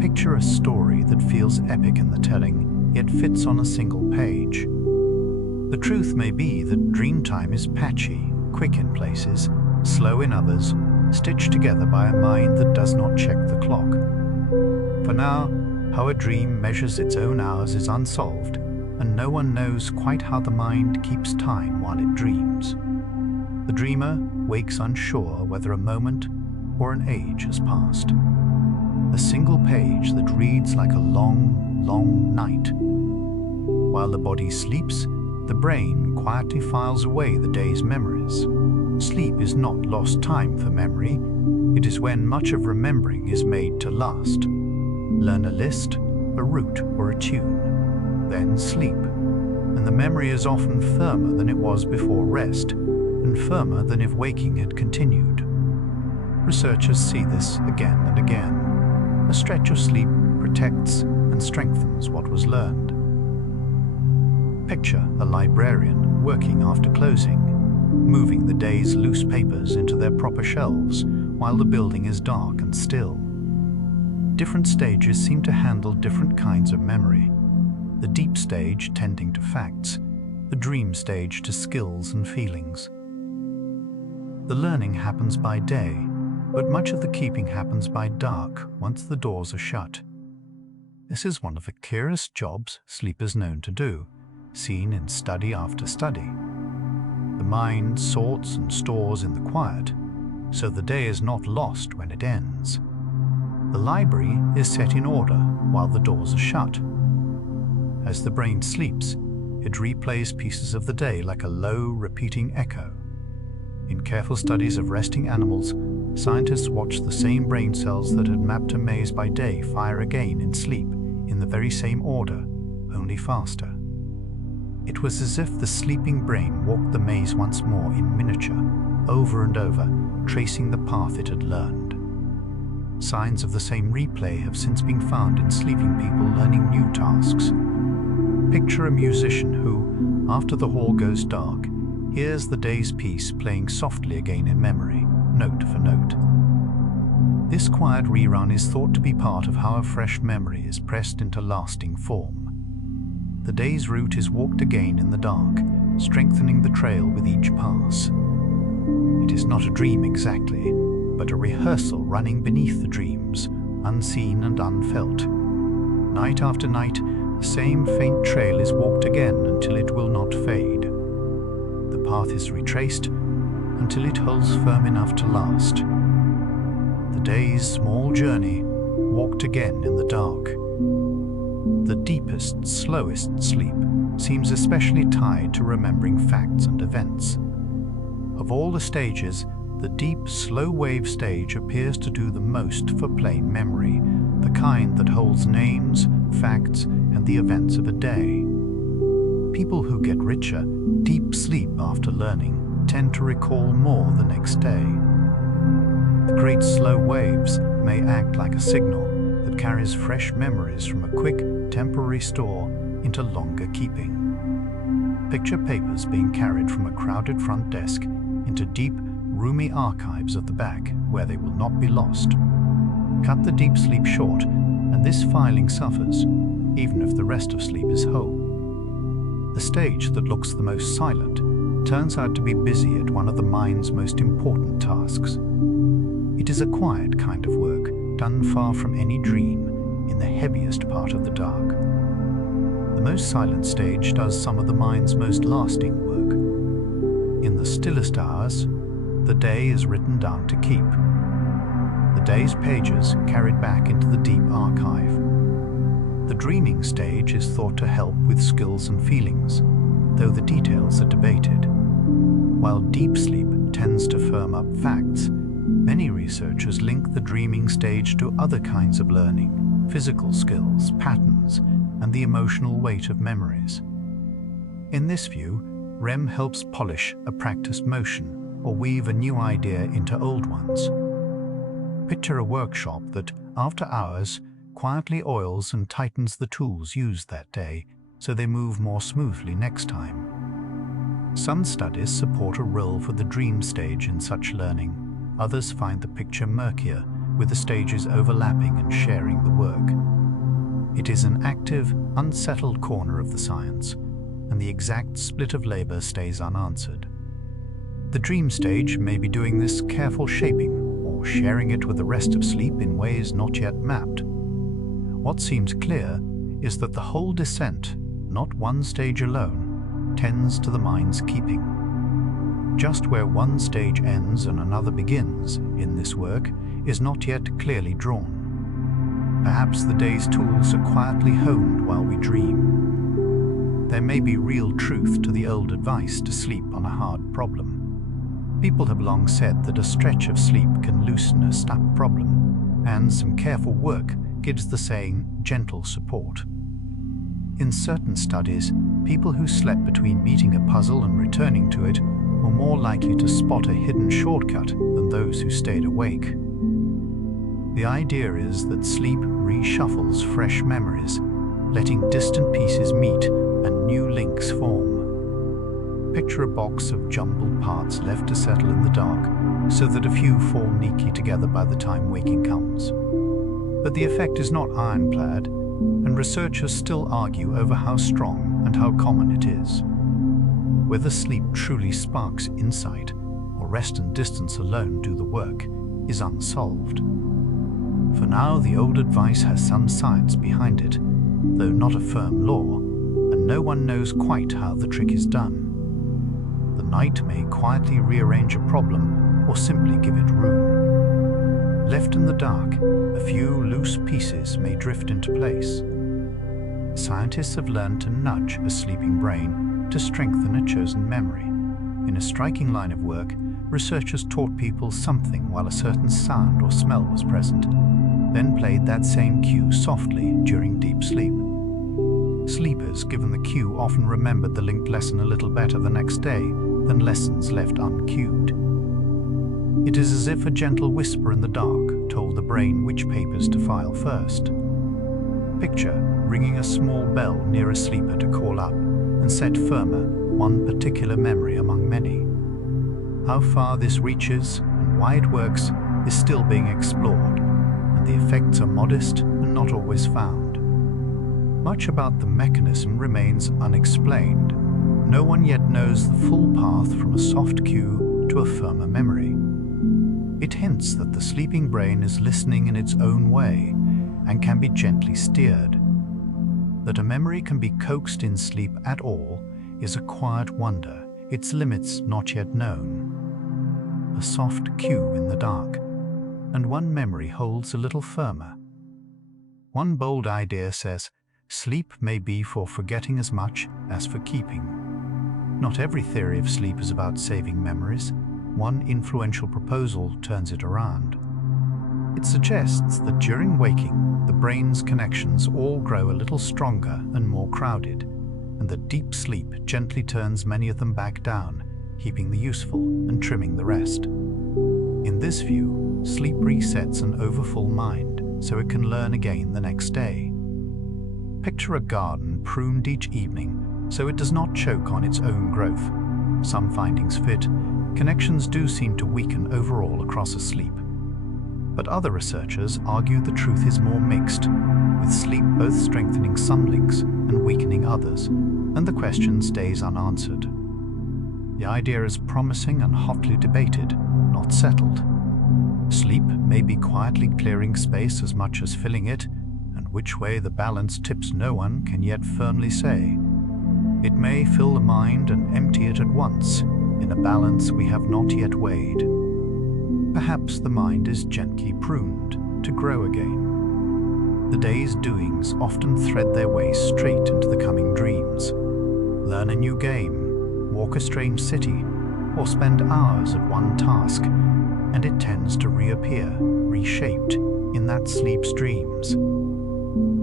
Picture a story that feels epic in the telling, yet fits on a single page. The truth may be that dream time is patchy, quick in places, slow in others, stitched together by a mind that does not check the clock. For now, how a dream measures its own hours is unsolved, and no one knows quite how the mind keeps time while it dreams. The dreamer wakes unsure whether a moment or an age has passed. A single page that reads like a long, long night. While the body sleeps, the brain quietly files away the day's memories. Sleep is not lost time for memory. It is when much of remembering is made to last. Learn a list, a route, or a tune. Then sleep. And the memory is often firmer than it was before rest, and firmer than if waking had continued. Researchers see this again and again. A stretch of sleep protects and strengthens what was learned. Picture a librarian working after closing, moving the day's loose papers into their proper shelves while the building is dark and still. Different stages seem to handle different kinds of memory. The deep stage tending to facts, the dream stage to skills and feelings. The learning happens by day, but much of the keeping happens by dark once the doors are shut. This is one of the clearest jobs sleep is known to do, seen in study after study. The mind sorts and stores in the quiet, so the day is not lost when it ends. The library is set in order while the doors are shut. As the brain sleeps, it replays pieces of the day like a low, repeating echo. In careful studies of resting animals, scientists watched the same brain cells that had mapped a maze by day fire again in sleep, in the very same order, only faster. It was as if the sleeping brain walked the maze once more in miniature, over and over, tracing the path it had learned. Signs of the same replay have since been found in sleeping people learning new tasks. Picture a musician who, after the hall goes dark, hears the day's piece playing softly again in memory, note for note. This quiet rerun is thought to be part of how a fresh memory is pressed into lasting form. The day's route is walked again in the dark, strengthening the trail with each pass. It is not a dream exactly, but a rehearsal running beneath the dreams, unseen and unfelt. Night after night, the same faint trail is walked again until it will not fade. The path is retraced until it holds firm enough to last. The day's small journey, walked again in the dark. The deepest, slowest sleep seems especially tied to remembering facts and events. Of all the stages, the deep, slow wave stage appears to do the most for plain memory, the kind that holds names, facts, and the events of a day. People who get richer, deep sleep after learning tend to recall more the next day. The great slow waves may act like a signal that carries fresh memories from a quick, temporary store into longer keeping. Picture papers being carried from a crowded front desk into deep, roomy archives at the back where they will not be lost. Cut the deep sleep short, and this filing suffers, even if the rest of sleep is whole. The stage that looks the most silent turns out to be busy at one of the mind's most important tasks. It is a quiet kind of work, done far from any dream, in the heaviest part of the dark. The most silent stage does some of the mind's most lasting work. In the stillest hours, the day is written down to keep. The day's pages carried back into the deep archive. The dreaming stage is thought to help with skills and feelings. though the details are debated. While deep sleep tends to firm up facts, many researchers link the dreaming stage to other kinds of learning, physical skills, patterns, and the emotional weight of memories. In this view, REM helps polish a practiced motion or weave a new idea into old ones. Picture a workshop that, after hours, quietly oils and tightens the tools used that day so they move more smoothly next time. Some studies support a role for the dream stage in such learning. Others find the picture murkier, with the stages overlapping and sharing the work. It is an active, unsettled corner of the science, and the exact split of labor stays unanswered. The dream stage may be doing this careful shaping or sharing it with the rest of sleep in ways not yet mapped. What seems clear is that the whole descent, not one stage alone, tends to the mind's keeping. Just where one stage ends and another begins in this work is not yet clearly drawn. Perhaps the day's tools are quietly honed while we dream. There may be real truth to the old advice to sleep on a hard problem. People have long said that a stretch of sleep can loosen a stuck problem, and some careful work gives the saying gentle support. In certain studies, people who slept between meeting a puzzle and returning to it were more likely to spot a hidden shortcut than those who stayed awake. The idea is that sleep reshuffles fresh memories, letting distant pieces meet and new links form. Picture a box of jumbled parts left to settle in the dark so that a few fall neatly together by the time waking comes. But the effect is not ironclad, and researchers still argue over how strong and how common it is. Whether sleep truly sparks insight or rest and distance alone do the work is unsolved. For now, the old advice has some science behind it, though not a firm law, and no one knows quite how the trick is done. The night may quietly rearrange a problem or simply give it room. Left in the dark, a few loose pieces may drift into place. Scientists have learned to nudge a sleeping brain to strengthen a chosen memory. In a striking line of work, researchers taught people something while a certain sound or smell was present, then played that same cue softly during deep sleep. Sleepers given the cue often remembered the linked lesson a little better the next day than lessons left uncued. It is as if a gentle whisper in the dark told the brain which papers to file first. Picture ringing a small bell near a sleeper to call up and set firmer one particular memory among many. How far this reaches and why it works is still being explored, and the effects are modest and not always found. Much about the mechanism remains unexplained. No one yet knows the full path from a soft cue to a firmer memory. It hints that the sleeping brain is listening in its own way and can be gently steered. That a memory can be coaxed in sleep at all is a quiet wonder, its limits not yet known. A soft cue in the dark, and one memory holds a little firmer. One bold idea says, sleep may be for forgetting as much as for keeping. Not every theory of sleep is about saving memories. One influential proposal turns it around. It suggests that during waking, the brain's connections all grow a little stronger and more crowded, and that deep sleep gently turns many of them back down, keeping the useful and trimming the rest. In this view, sleep resets an overfull mind so it can learn again the next day. Picture a garden pruned each evening so it does not choke on its own growth. Some findings fit. Connections do seem to weaken overall across a sleep. But other researchers argue the truth is more mixed, with sleep both strengthening some links and weakening others, and the question stays unanswered. The idea is promising and hotly debated, not settled. Sleep may be quietly clearing space as much as filling it, and which way the balance tips no one can yet firmly say. It may fill the mind and empty it at once, in a balance we have not yet weighed. Perhaps the mind is gently pruned to grow again. The day's doings often thread their way straight into the coming dreams. learn a new game, walk a strange city, or spend hours at one task, and it tends to reappear, reshaped, in that sleep's dreams.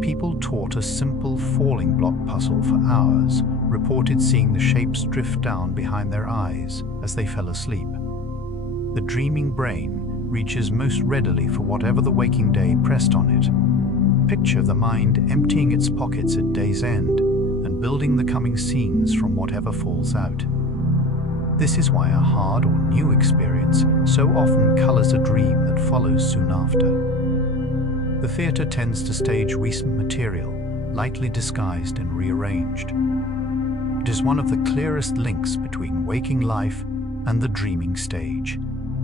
People taught a simple falling block puzzle for hours reported seeing the shapes drift down behind their eyes as they fell asleep. The dreaming brain reaches most readily for whatever the waking day pressed on it. Picture the mind emptying its pockets at day's end and building the coming scenes from whatever falls out. This is why a hard or new experience so often colors a dream that follows soon after. The theater tends to stage recent material, lightly disguised and rearranged. It is one of the clearest links between waking life and the dreaming stage,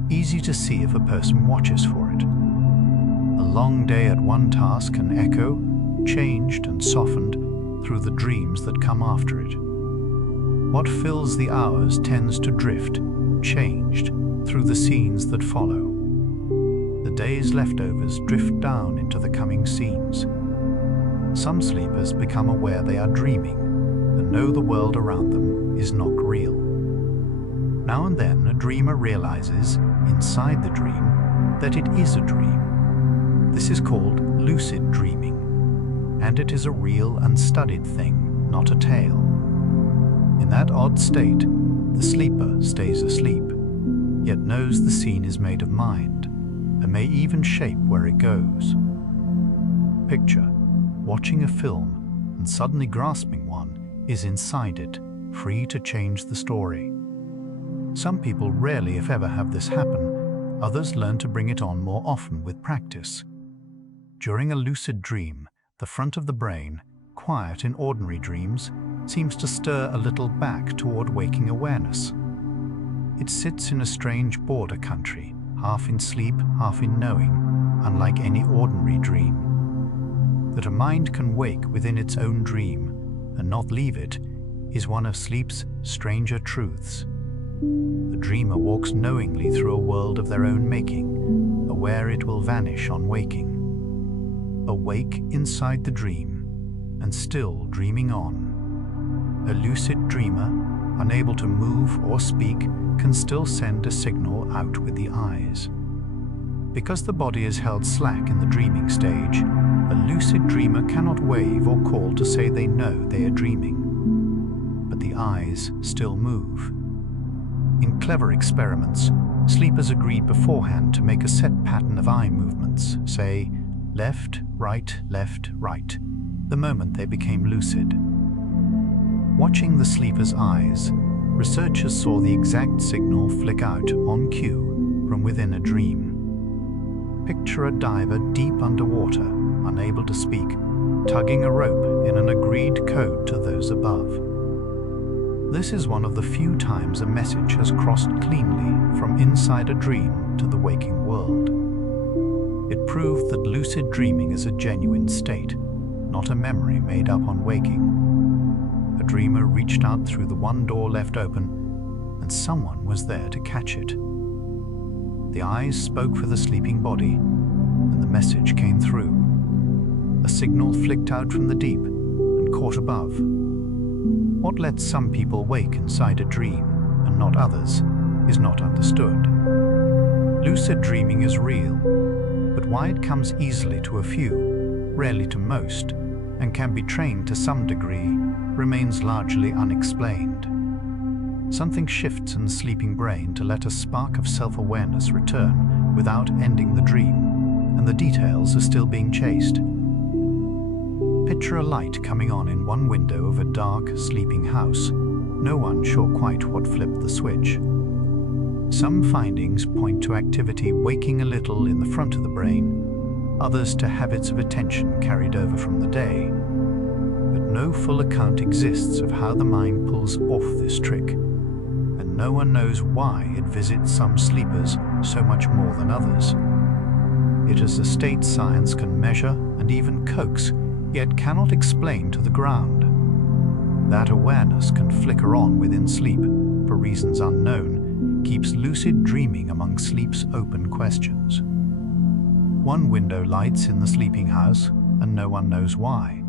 easy to see if a person watches for it. A long day at one task can echo, changed and softened through the dreams that come after it. What fills the hours tends to drift, changed, through the scenes that follow. The day's leftovers drift down into the coming scenes. Some sleepers become aware they are dreaming and know the world around them is not real. Now and then, a dreamer realizes, inside the dream, that it is a dream. This is called lucid dreaming, and it is a real and studied thing, not a tale. In that odd state, the sleeper stays asleep, yet knows the scene is made of mind, and may even shape where it goes. Picture watching a film and suddenly grasping one is inside it, free to change the story. Some people rarely, if ever, have this happen. Others learn to bring it on more often with practice. During a lucid dream, the front of the brain, quiet in ordinary dreams, seems to stir a little back toward waking awareness. It sits in a strange border country, half in sleep, half in knowing, unlike any ordinary dream. That a mind can wake within its own dream and not leave it is one of sleep's stranger truths. The dreamer walks knowingly through a world of their own making, aware it will vanish on waking. Awake inside the dream, and still dreaming on. A lucid dreamer, unable to move or speak, can still send a signal out with the eyes. Because the body is held slack in the dreaming stage, a lucid dreamer cannot wave or call to say they know they are dreaming. But the eyes still move. In clever experiments, sleepers agreed beforehand to make a set pattern of eye movements, say, left, right, the moment they became lucid. Watching the sleeper's eyes, researchers saw the exact signal flick out on cue from within a dream. Picture a diver deep underwater, unable to speak, tugging a rope in an agreed code to those above. This is one of the few times a message has crossed cleanly from inside a dream to the waking world. It proved that lucid dreaming is a genuine state, not a memory made up on waking. A dreamer reached out through the one door left open, and someone was there to catch it. The eyes spoke for the sleeping body, and the message came through. A signal flicked out from the deep and caught above. What lets some people wake inside a dream and not others is not understood. Lucid dreaming is real, but why it comes easily to a few, rarely to most, and can be trained to some degree, remains largely unexplained. Something shifts in the sleeping brain to let a spark of self-awareness return without ending the dream, and the details are still being chased. Picture a light coming on in one window of a dark, sleeping house, no one sure quite what flipped the switch. Some findings point to activity waking a little in the front of the brain, others to habits of attention carried over from the day. But no full account exists of how the mind pulls off this trick, and no one knows why it visits some sleepers so much more than others. It is a state science can measure and even coax, yet cannot explain to the ground. That awareness can flicker on within sleep, for reasons unknown, keeps lucid dreaming among sleep's open questions. One window lights in the sleeping house, and no one knows why.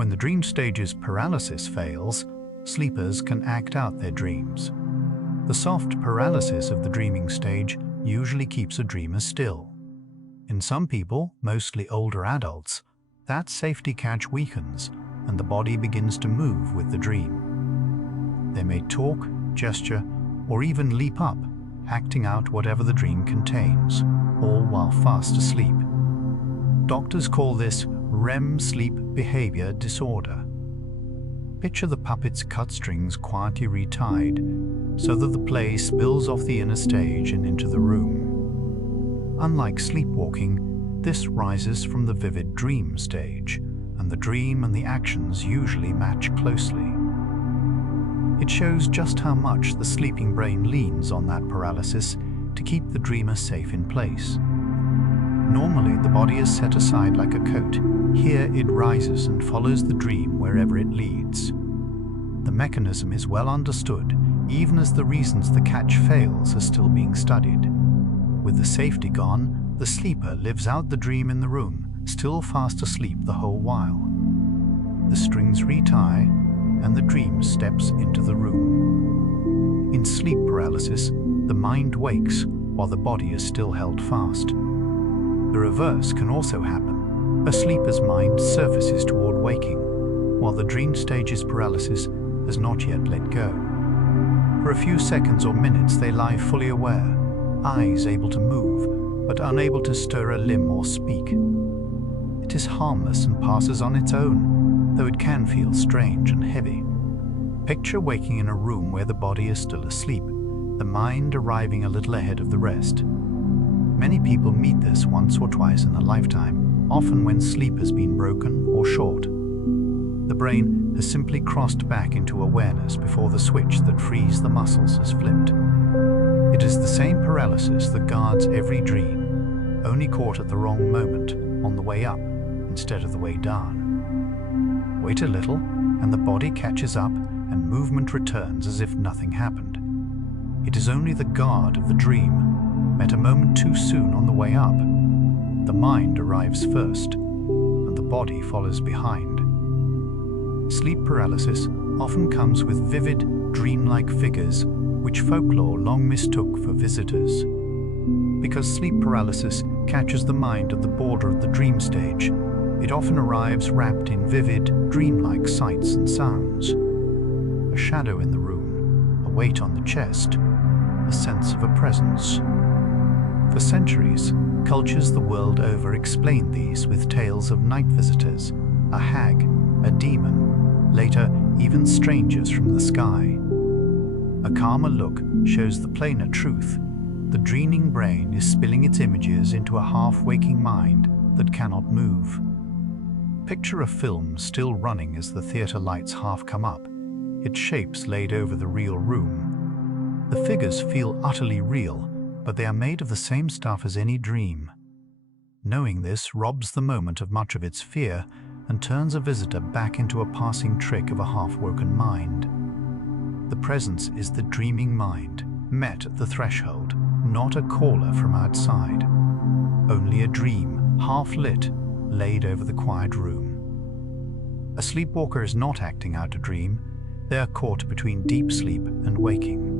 When the dream stage's paralysis fails, sleepers can act out their dreams. The soft paralysis of the dreaming stage usually keeps a dreamer still. In some people, mostly older adults, that safety catch weakens and the body begins to move with the dream. They may talk, gesture, or even leap up, acting out whatever the dream contains, all while fast asleep. Doctors call this REM sleep behavior disorder. Picture the puppet's cut strings quietly retied so that the play spills off the inner stage and into the room. Unlike sleepwalking, this rises from the vivid dream stage, and the dream and the actions usually match closely. It shows just how much the sleeping brain leans on that paralysis to keep the dreamer safe in place. Normally, the body is set aside like a coat. Here, it rises and follows the dream wherever it leads. The mechanism is well understood, even as the reasons the catch fails are still being studied. With the safety gone, the sleeper lives out the dream in the room, still fast asleep the whole while. The strings retie, and the dream steps into the room. In sleep paralysis, the mind wakes while the body is still held fast. The reverse can also happen. A sleeper's mind surfaces toward waking, while the dream stage's paralysis has not yet let go. For a few seconds or minutes they lie fully aware, eyes able to move, but unable to stir a limb or speak. It is harmless and passes on its own, though it can feel strange and heavy. Picture waking in a room where the body is still asleep, the mind arriving a little ahead of the rest. Many people meet this once or twice in a lifetime, often when sleep has been broken or short. The brain has simply crossed back into awareness before the switch that frees the muscles has flipped. It is the same paralysis that guards every dream, only caught at the wrong moment, on the way up instead of the way down. Wait a little, and the body catches up and movement returns as if nothing happened. It is only the guard of the dream, met a moment too soon on the way up. The mind arrives first, and the body follows behind. Sleep paralysis often comes with vivid, dreamlike figures, which folklore long mistook for visitors. Because sleep paralysis catches the mind at the border of the dream stage, it often arrives wrapped in vivid, dreamlike sights and sounds. A shadow in the room, a weight on the chest, a sense of a presence. For centuries, cultures the world over explained these with tales of night visitors, a hag, a demon, later even strangers from the sky. A calmer look shows the plainer truth. The dreaming brain is spilling its images into a half-waking mind that cannot move. Picture a film still running as the theater lights half come up, its shapes laid over the real room. The figures feel utterly real, but they are made of the same stuff as any dream. Knowing this robs the moment of much of its fear and turns a visitor back into a passing trick of a half-woken mind. The presence is the dreaming mind, met at the threshold, not a caller from outside. Only a dream, half-lit, laid over the quiet room. A sleepwalker is not acting out a dream. They are caught between deep sleep and waking.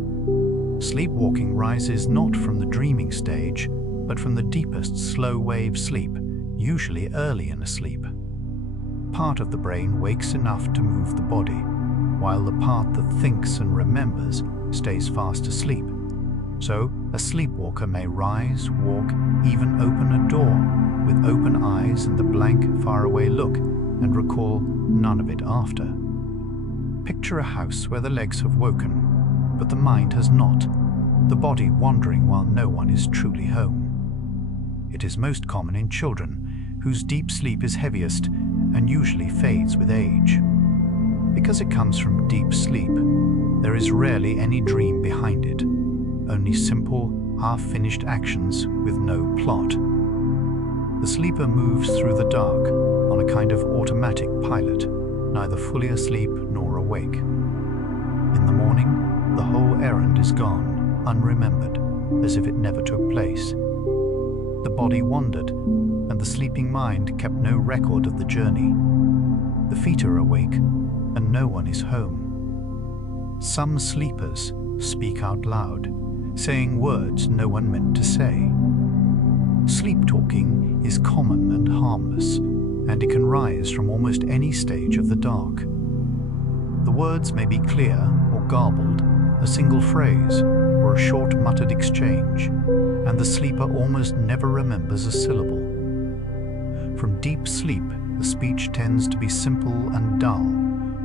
Sleepwalking rises not from the dreaming stage, but from the deepest slow-wave sleep, usually early in a sleep. Part of the brain wakes enough to move the body, while the part that thinks and remembers stays fast asleep. So, a sleepwalker may rise, walk, even open a door, with open eyes and the blank, faraway look, and recall none of it after. Picture a house where the legs have woken, but the mind has not, the body wandering while no one is truly home. It is most common in children, whose deep sleep is heaviest and usually fades with age. Because it comes from deep sleep, there is rarely any dream behind it, only simple, half-finished actions with no plot. The sleeper moves through the dark on a kind of automatic pilot, neither fully asleep nor awake. In the morning, the whole errand is gone, unremembered, as if it never took place. The body wandered, and the sleeping mind kept no record of the journey. The feet are awake, and no one is home. Some sleepers speak out loud, saying words no one meant to say. Sleep talking is common and harmless, and it can rise from almost any stage of the dark. The words may be clear or garbled, a single phrase, or a short muttered exchange, and the sleeper almost never remembers a syllable. From deep sleep, the speech tends to be simple and dull.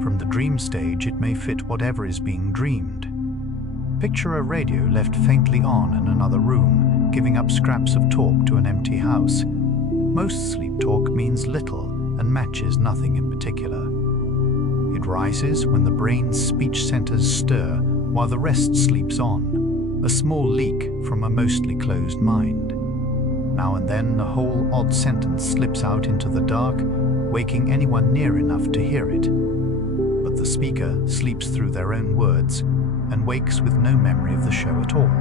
From the dream stage, it may fit whatever is being dreamed. Picture a radio left faintly on in another room, giving up scraps of talk to an empty house. Most sleep talk means little and matches nothing in particular. It rises when the brain's speech centers stir while the rest sleeps on, a small leak from a mostly closed mind. Now and then a whole odd sentence slips out into the dark, waking anyone near enough to hear it. But the speaker sleeps through their own words and wakes with no memory of the show at all.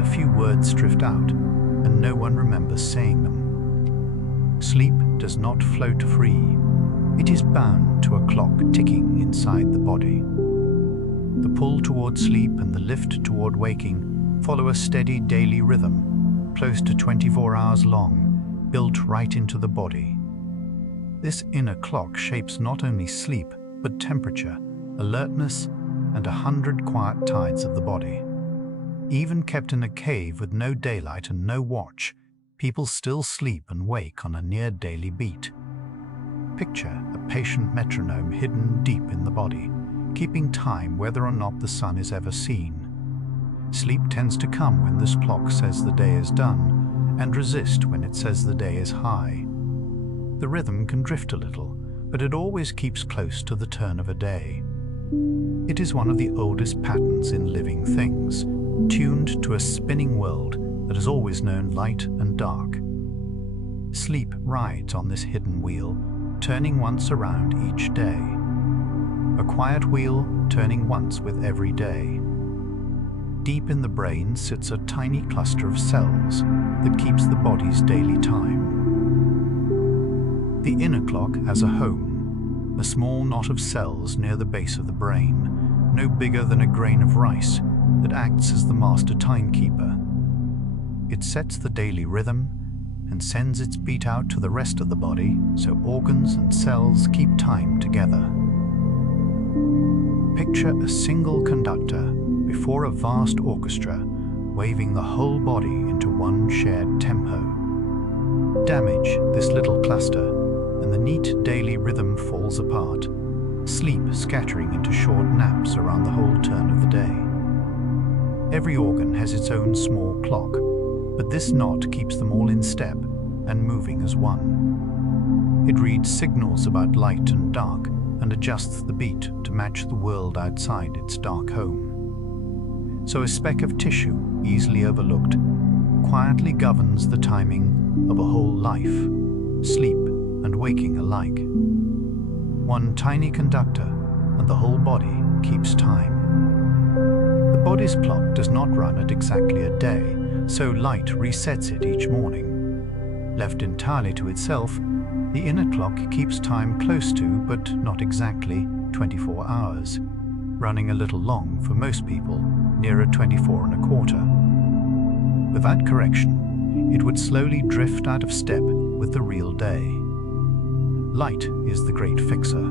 A few words drift out, and no one remembers saying them. Sleep does not float free. It is bound to a clock ticking inside the body. The pull toward sleep and the lift toward waking follow a steady daily rhythm, close to 24 hours long, built right into the body. This inner clock shapes not only sleep, but temperature, alertness, and 100 quiet tides of the body. Even kept in a cave with no daylight and no watch, people still sleep and wake on a near daily beat. Picture a patient metronome hidden deep in the body, keeping time whether or not the sun is ever seen. Sleep tends to come when this clock says the day is done, and resist when it says the day is high. The rhythm can drift a little, but it always keeps close to the turn of a day. It is one of the oldest patterns in living things, tuned to a spinning world that has always known light and dark. Sleep rides on this hidden wheel, turning once around each day. A quiet wheel turning once with every day. Deep in the brain sits a tiny cluster of cells that keeps the body's daily time. The inner clock has a home, a small knot of cells near the base of the brain, no bigger than a grain of rice, that acts as the master timekeeper. It sets the daily rhythm and sends its beat out to the rest of the body so organs and cells keep time together. Picture a single conductor before a vast orchestra, waving the whole body into one shared tempo. Damage this little cluster, and the neat daily rhythm falls apart, sleep scattering into short naps around the whole turn of the day. Every organ has its own small clock, but this knot keeps them all in step and moving as one. It reads signals about light and dark and adjusts the beat to match the world outside its dark home. So a speck of tissue, easily overlooked, quietly governs the timing of a whole life, sleep and waking alike. One tiny conductor, and the whole body keeps time. The body's clock does not run at exactly a day, so light resets it each morning. Left entirely to itself, the inner clock keeps time close to, but not exactly, 24 hours, running a little long for most people, nearer 24 and a quarter. Without correction, it would slowly drift out of step with the real day. Light is the great fixer.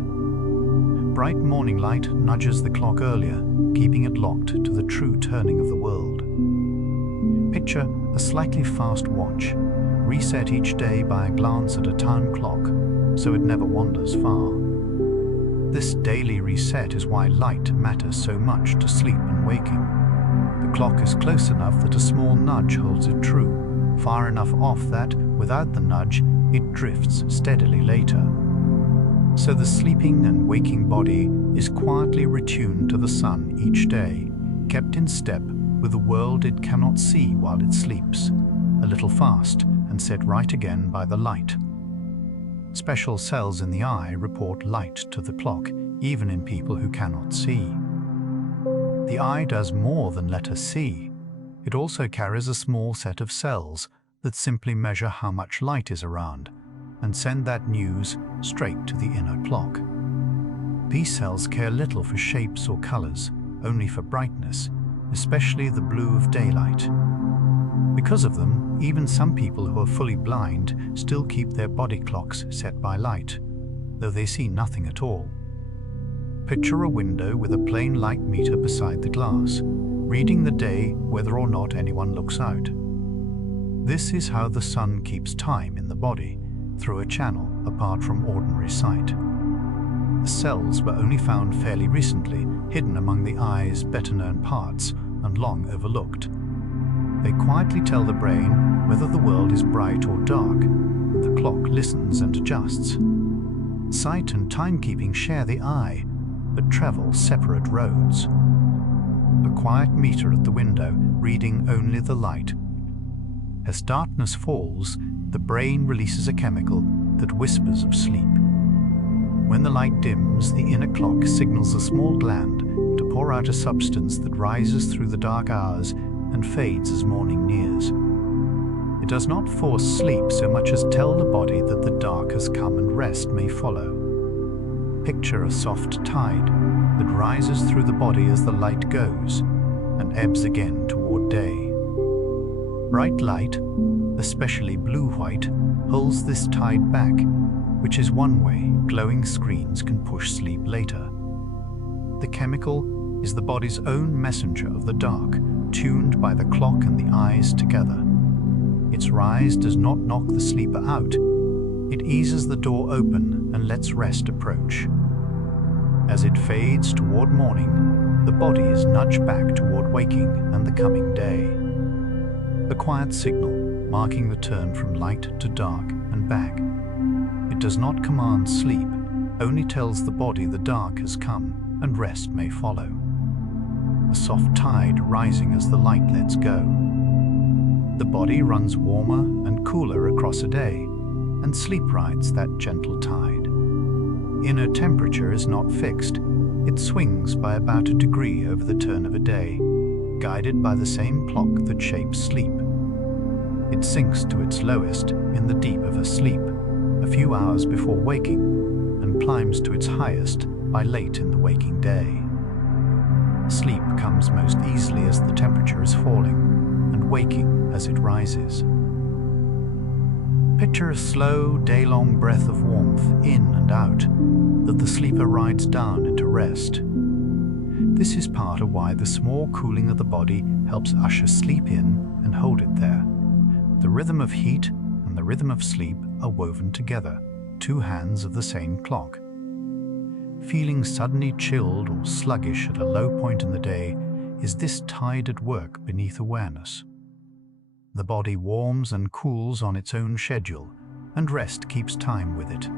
Bright morning light nudges the clock earlier, keeping it locked to the true turning of the world. Picture a slightly fast watch, reset each day by a glance at a town clock, so it never wanders far. This daily reset is why light matters so much to sleep and waking. The clock is close enough that a small nudge holds it true, far enough off that, without the nudge, it drifts steadily later. So the sleeping and waking body is quietly retuned to the sun each day, kept in step with the world it cannot see while it sleeps, a little fast and set right again by the light. Special cells in the eye report light to the clock, even in people who cannot see. The eye does more than let us see. It also carries a small set of cells that simply measure how much light is around, and send that news straight to the inner clock. These cells care little for shapes or colors, only for brightness, especially the blue of daylight. Because of them, even some people who are fully blind still keep their body clocks set by light, though they see nothing at all. Picture a window with a plain light meter beside the glass, reading the day whether or not anyone looks out. This is how the sun keeps time in the body, through a channel apart from ordinary sight. The cells were only found fairly recently, hidden among the eye's better-known parts and long overlooked. They quietly tell the brain whether the world is bright or dark, and the clock listens and adjusts. Sight and timekeeping share the eye, but travel separate roads. A quiet meter at the window, reading only the light. As darkness falls, the brain releases a chemical that whispers of sleep. When the light dims, the inner clock signals a small gland to pour out a substance that rises through the dark hours and fades as morning nears. It does not force sleep so much as tell the body that the dark has come and rest may follow. Picture a soft tide that rises through the body as the light goes and ebbs again toward day. Bright light, especially blue-white, holds this tide back, which is one way glowing screens can push sleep later. The chemical is the body's own messenger of the dark, tuned by the clock and the eyes together. Its rise does not knock the sleeper out. It eases the door open and lets rest approach. As it fades toward morning, the body is nudged back toward waking and the coming day. The quiet signal, marking the turn from light to dark and back. It does not command sleep, only tells the body the dark has come and rest may follow. A soft tide rising as the light lets go. The body runs warmer and cooler across a day, and sleep rides that gentle tide. Inner temperature is not fixed. It swings by about a degree over the turn of a day, guided by the same clock that shapes sleep. It sinks to its lowest in the deep of a sleep, a few hours before waking, and climbs to its highest by late in the waking day. Sleep comes most easily as the temperature is falling, and waking as it rises. Picture a slow, day-long breath of warmth in and out that the sleeper rides down into rest. This is part of why the small cooling of the body helps usher sleep in and hold it there. The rhythm of heat and the rhythm of sleep are woven together, two hands of the same clock. Feeling suddenly chilled or sluggish at a low point in the day is this tide at work beneath awareness. The body warms and cools on its own schedule, and rest keeps time with it.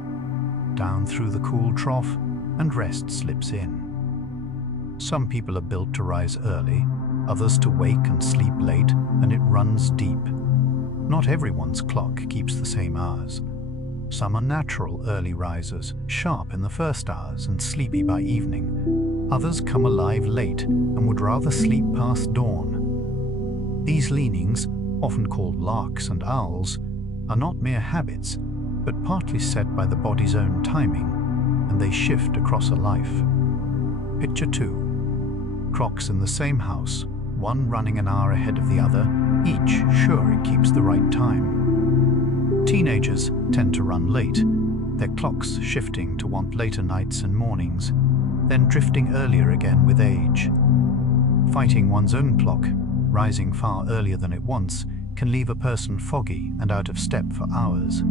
Down through the cool trough, and rest slips in. Some people are built to rise early, others to wake and sleep late, and it runs deep. Not everyone's clock keeps the same hours. Some are natural early risers, sharp in the first hours and sleepy by evening. Others come alive late and would rather sleep past dawn. These leanings, often called larks and owls, are not mere habits, but partly set by the body's own timing, and they shift across a life. Picture 2. Clocks in the same house, one running an hour ahead of the other, each sure it keeps the right time. Teenagers tend to run late, their clocks shifting to want later nights and mornings, then drifting earlier again with age. Fighting one's own clock, rising far earlier than it wants, can leave a person foggy and out of step for hours.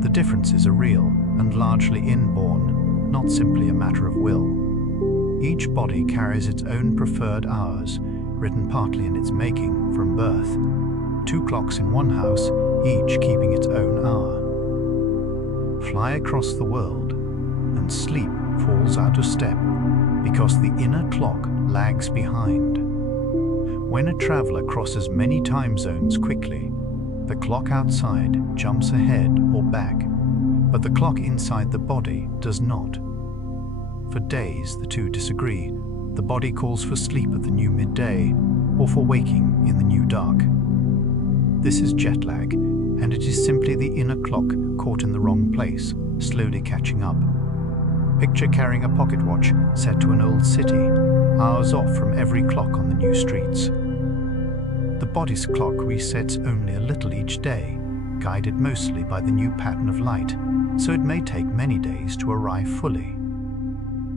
The differences are real and largely inborn, not simply a matter of will. Each body carries its own preferred hours, written partly in its making from birth. Two clocks in one house, each keeping its own hour. Fly across the world, and sleep falls out of step because the inner clock lags behind. When a traveler crosses many time zones quickly, the clock outside jumps ahead or back, but the clock inside the body does not. For days, the two disagree. The body calls for sleep at the new midday, or for waking in the new dark. This is jet lag, and it is simply the inner clock caught in the wrong place, slowly catching up. Picture carrying a pocket watch set to an old city, hours off from every clock on the new streets. The body's clock resets only a little each day, guided mostly by the new pattern of light, so it may take many days to arrive fully.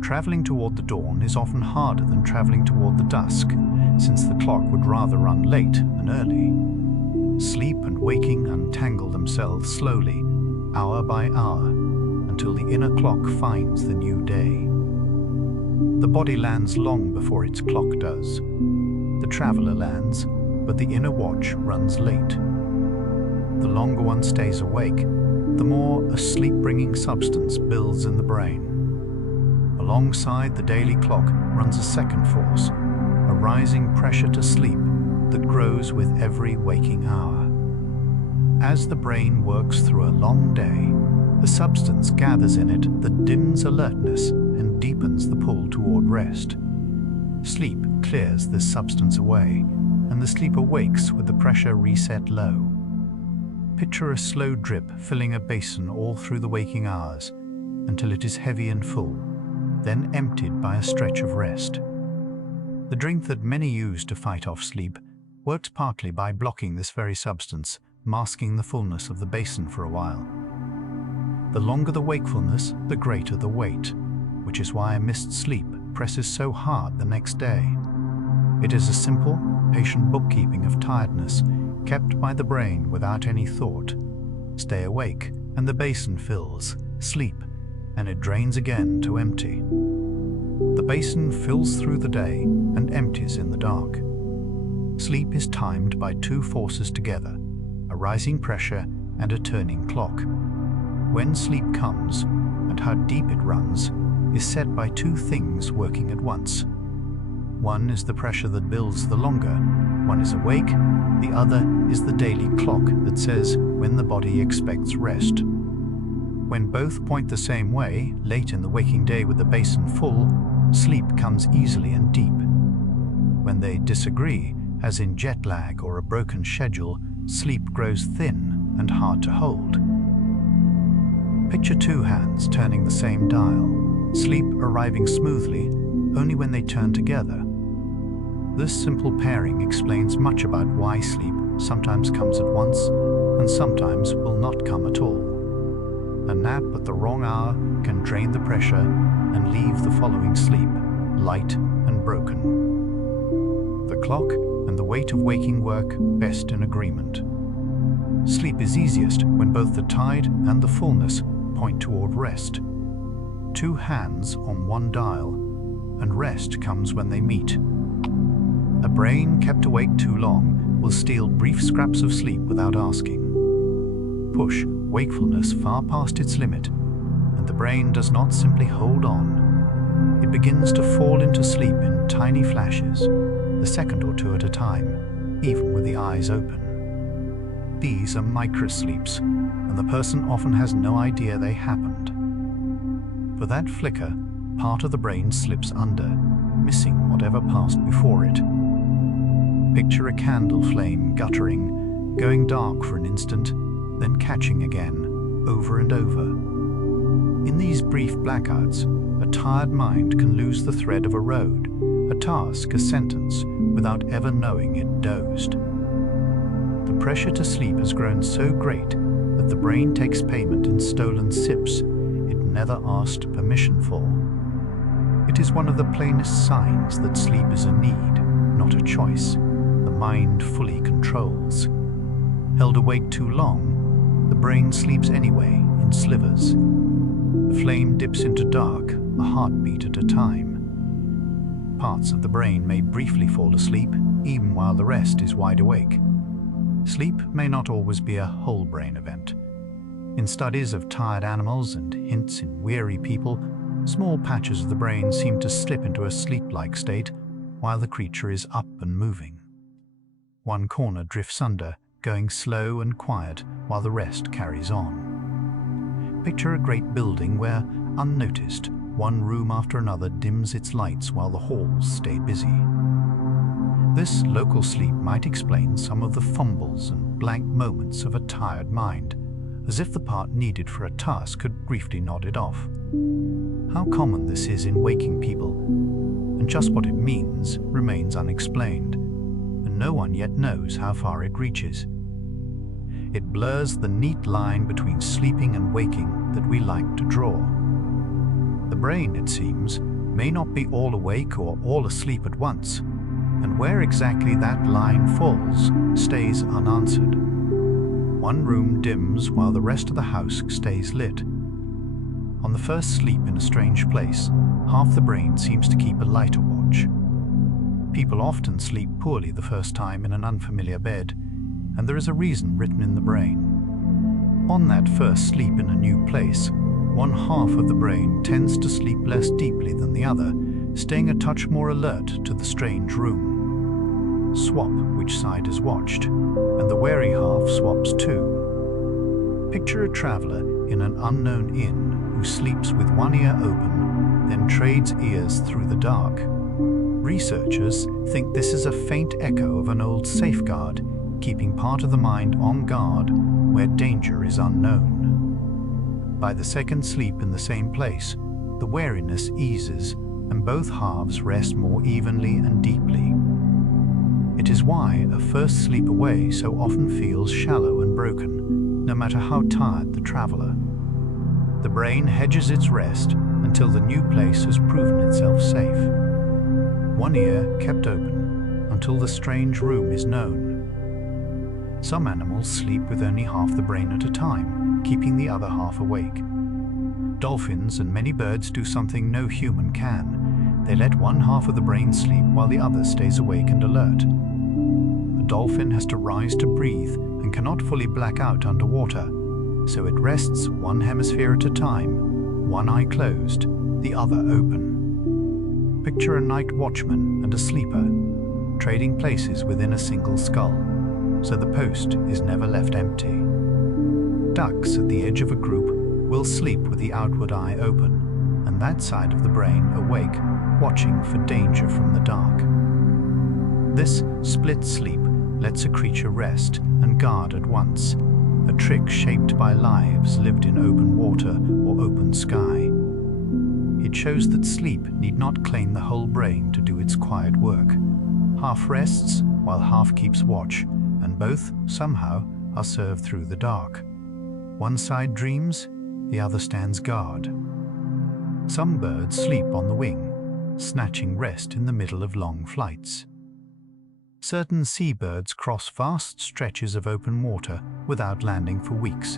Traveling toward the dawn is often harder than traveling toward the dusk, since the clock would rather run late than early. Sleep and waking untangle themselves slowly, hour by hour, until the inner clock finds the new day. The body lands long before its clock does. The traveler lands, but the inner watch runs late. The longer one stays awake, the more a sleep-bringing substance builds in the brain. Alongside the daily clock runs a second force, a rising pressure to sleep that grows with every waking hour. As the brain works through a long day, the substance gathers in it that dims alertness and deepens the pull toward rest. Sleep clears this substance away, and the sleeper wakes with the pressure reset low. Picture a slow drip filling a basin all through the waking hours until it is heavy and full, then emptied by a stretch of rest. The drink that many use to fight off sleep works partly by blocking this very substance, masking the fullness of the basin for a while. The longer the wakefulness, the greater the weight, which is why a missed sleep presses so hard the next day. It is a simple, patient bookkeeping of tiredness, kept by the brain without any thought. Stay awake, and the basin fills. Sleep, and it drains again to empty. The basin fills through the day and empties in the dark. Sleep is timed by two forces together, a rising pressure and a turning clock. When sleep comes, and how deep it runs, is set by two things working at once. One is the pressure that builds the longer one is awake, the other is the daily clock that says when the body expects rest. When both point the same way, late in the waking day with the basin full, sleep comes easily and deep. When they disagree, as in jet lag or a broken schedule, sleep grows thin and hard to hold. Picture two hands turning the same dial, sleep arriving smoothly only when they turn together. This simple pairing explains much about why sleep sometimes comes at once and sometimes will not come at all. A nap at the wrong hour can drain the pressure and leave the following sleep light and broken. The clock and the weight of waking work best in agreement. Sleep is easiest when both the tide and the fullness point toward rest. Two hands on one dial, and rest comes when they meet. A brain kept awake too long will steal brief scraps of sleep without asking. Push wakefulness far past its limit, and the brain does not simply hold on. It begins to fall into sleep in tiny flashes, a second or two at a time, even with the eyes open. These are microsleeps, and the person often has no idea they happened. For that flicker, part of the brain slips under, missing whatever passed before it. Picture a candle flame guttering, going dark for an instant, then catching again, over and over. In these brief blackouts, a tired mind can lose the thread of a road, a task, a sentence, without ever knowing it dozed. The pressure to sleep has grown so great that the brain takes payment in stolen sips it never asked permission for. It is one of the plainest signs that sleep is a need, not a choice. The mind fully controls. Held awake too long, the brain sleeps anyway, in slivers. The flame dips into dark, a heartbeat at a time. Parts of the brain may briefly fall asleep, even while the rest is wide awake. Sleep may not always be a whole brain event. In studies of tired animals and hints in weary people, small patches of the brain seem to slip into a sleep-like state while the creature is up and moving. One corner drifts under, going slow and quiet while the rest carries on. Picture a great building where, unnoticed, one room after another dims its lights while the halls stay busy. This local sleep might explain some of the fumbles and blank moments of a tired mind, as if the part needed for a task had briefly nodded off. How common this is in waking people, and just what it means remains unexplained, and no one yet knows how far it reaches. It blurs the neat line between sleeping and waking that we like to draw. The brain, it seems, may not be all awake or all asleep at once, and where exactly that line falls stays unanswered. One room dims while the rest of the house stays lit. On the first sleep in a strange place, half the brain seems to keep a lighter watch. People often sleep poorly the first time in an unfamiliar bed, and there is a reason written in the brain. On that first sleep in a new place, one half of the brain tends to sleep less deeply than the other, staying a touch more alert to the strange room. Swap which side is watched, and the wary half swaps too. Picture a traveler in an unknown inn who sleeps with one ear open, then trades ears through the dark. Researchers think this is a faint echo of an old safeguard, keeping part of the mind on guard where danger is unknown. By the second sleep in the same place, the wariness eases and both halves rest more evenly and deeply. It is why a first sleep away so often feels shallow and broken, no matter how tired the traveler. The brain hedges its rest until the new place has proven itself safe. One ear kept open until the strange room is known. Some animals sleep with only half the brain at a time, keeping the other half awake. Dolphins and many birds do something no human can. They let one half of the brain sleep while the other stays awake and alert. A dolphin has to rise to breathe and cannot fully black out underwater, so it rests one hemisphere at a time, one eye closed, the other open. Picture a night watchman and a sleeper, trading places within a single skull, so the post is never left empty. Ducks at the edge of a group will sleep with the outward eye open, and that side of the brain awake, watching for danger from the dark. This split sleep lets a creature rest and guard at once, a trick shaped by lives lived in open water or open sky. It shows that sleep need not claim the whole brain to do its quiet work. Half rests while half keeps watch, and both, somehow, are served through the dark. One side dreams, the other stands guard. Some birds sleep on the wing, snatching rest in the middle of long flights. Certain seabirds cross vast stretches of open water without landing for weeks,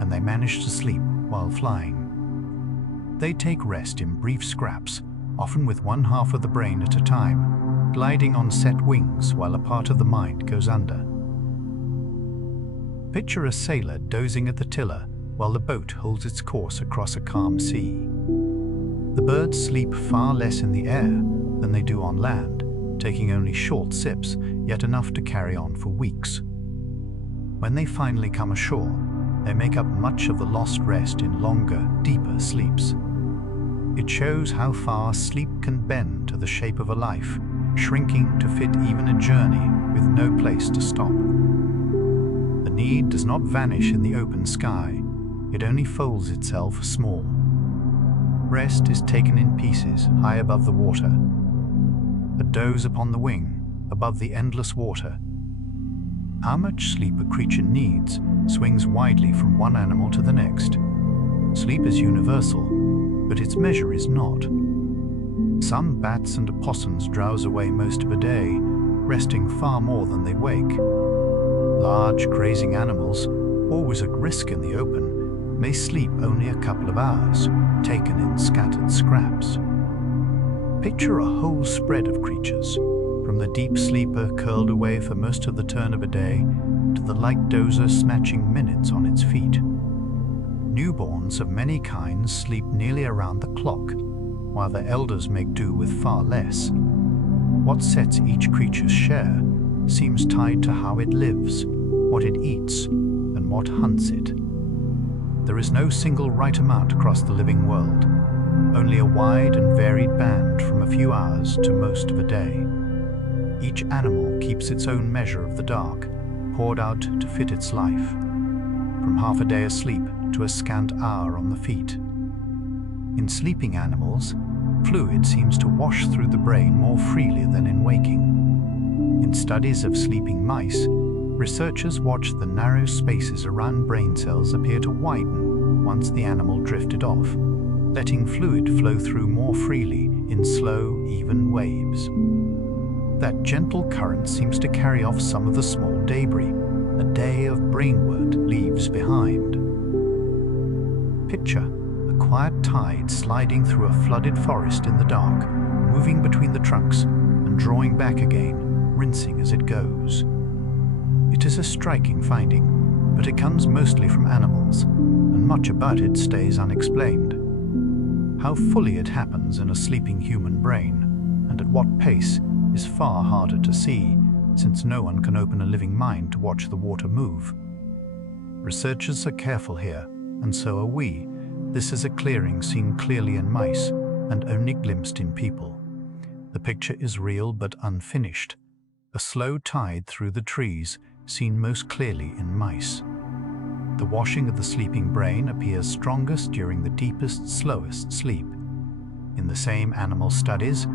and they manage to sleep while flying. They take rest in brief scraps, often with one half of the brain at a time, gliding on set wings while a part of the mind goes under. Picture a sailor dozing at the tiller while the boat holds its course across a calm sea. The birds sleep far less in the air than they do on land, taking only short sips, yet enough to carry on for weeks. When they finally come ashore, they make up much of the lost rest in longer, deeper sleeps. It shows how far sleep can bend to the shape of a life, shrinking to fit even a journey with no place to stop. The need does not vanish in the open sky, it only folds itself small. Rest is taken in pieces high above the water. A doze upon the wing, above the endless water. How much sleep a creature needs swings widely from one animal to the next. Sleep is universal, but its measure is not. Some bats and opossums drowse away most of a day, resting far more than they wake. Large, grazing animals, always at risk in the open, may sleep only a couple of hours, taken in scattered scraps. Picture a whole spread of creatures, from the deep sleeper curled away for most of the turn of a day, to the light dozer snatching minutes on its feet. Newborns of many kinds sleep nearly around the clock, while their elders make do with far less. What sets each creature's share seems tied to how it lives, what it eats, and what hunts it. There is no single right amount across the living world, only a wide and varied band from a few hours to most of a day. Each animal keeps its own measure of the dark, poured out to fit its life, from half a day asleep to a scant hour on the feet. In sleeping animals, fluid seems to wash through the brain more freely than in waking. In studies of sleeping mice, researchers watched the narrow spaces around brain cells appear to widen once the animal drifted off, letting fluid flow through more freely in slow, even waves. That gentle current seems to carry off some of the small debris a day of brainwort leaves behind. Picture a quiet tide sliding through a flooded forest in the dark, moving between the trunks and drawing back again, rinsing as it goes. It is a striking finding, but it comes mostly from animals, and much about it stays unexplained. How fully it happens in a sleeping human brain, and at what pace, is far harder to see, since no one can open a living mind to watch the water move. Researchers are careful here, and so are we. This is a clearing seen clearly in mice, and only glimpsed in people. The picture is real but unfinished. A slow tide through the trees, seen most clearly in mice. The washing of the sleeping brain appears strongest during the deepest, slowest sleep. In the same animal studies,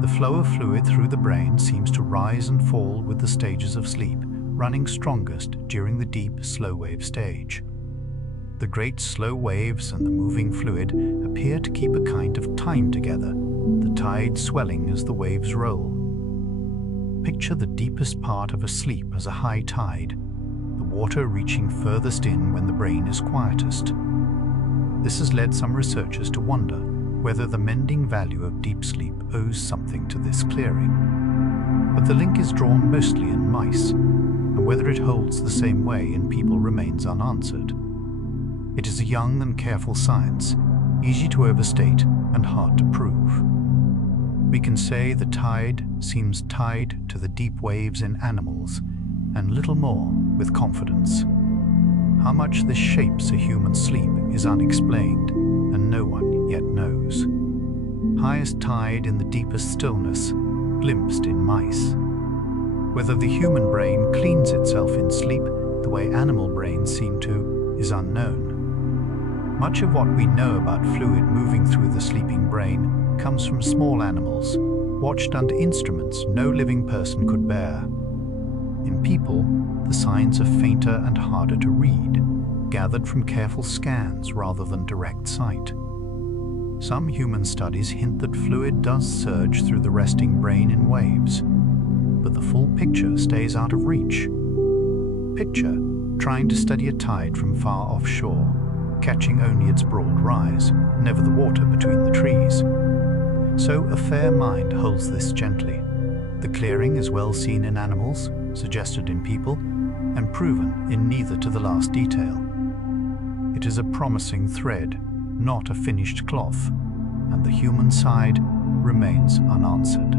the flow of fluid through the brain seems to rise and fall with the stages of sleep, running strongest during the deep, slow wave stage. The great slow waves and the moving fluid appear to keep a kind of time together, the tide swelling as the waves roll. Picture the deepest part of a sleep as a high tide, the water reaching furthest in when the brain is quietest. This has led some researchers to wonder whether the mending value of deep sleep owes something to this clearing. But the link is drawn mostly in mice, and whether it holds the same way in people remains unanswered. It is a young and careful science, easy to overstate and hard to prove. We can say the tide seems tied to the deep waves in animals, and little more with confidence. How much this shapes a human sleep is unexplained, and no one yet knows. Highest tide in the deepest stillness, glimpsed in mice. Whether the human brain cleans itself in sleep the way animal brains seem to is unknown. Much of what we know about fluid moving through the sleeping brain comes from small animals, watched under instruments no living person could bear. In people, the signs are fainter and harder to read, gathered from careful scans rather than direct sight. Some human studies hint that fluid does surge through the resting brain in waves, but the full picture stays out of reach. Picture trying to study a tide from far offshore, catching only its broad rise, never the water between the trees. So a fair mind holds this gently. The clearing is well seen in animals, suggested in people, and proven in neither to the last detail. It is a promising thread, not a finished cloth, and the human side remains unanswered.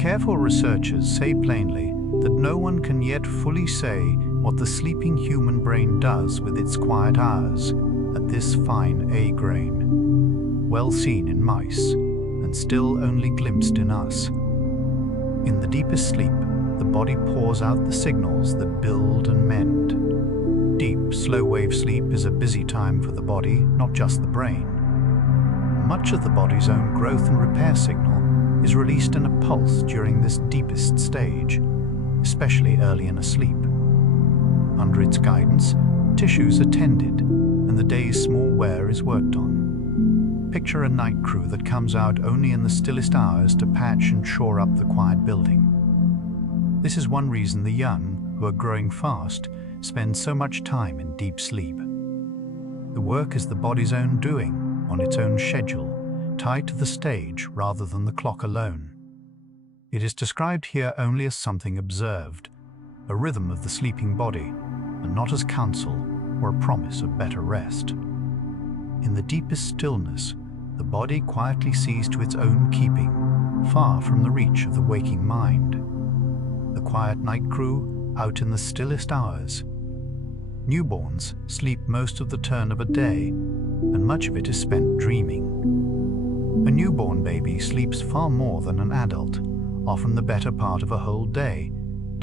Careful researchers say plainly that no one can yet fully say what the sleeping human brain does with its quiet hours at this fine A grain, well seen in mice, and still only glimpsed in us. In the deepest sleep, the body pours out the signals that build and mend. Deep, slow-wave sleep is a busy time for the body, not just the brain. Much of the body's own growth and repair signal is released in a pulse during this deepest stage, especially early in a sleep. Under its guidance, tissues are tended, and the day's small wear is worked on. Picture a night crew that comes out only in the stillest hours to patch and shore up the quiet building. This is one reason the young, who are growing fast, spend so much time in deep sleep. The work is the body's own doing, on its own schedule, tied to the stage rather than the clock alone. It is described here only as something observed, a rhythm of the sleeping body, and not as counsel or a promise of better rest. In the deepest stillness, the body quietly sees to its own keeping, far from the reach of the waking mind. The quiet night crew out in the stillest hours. Newborns sleep most of the turn of a day, and much of it is spent dreaming. A newborn baby sleeps far more than an adult, often the better part of a whole day,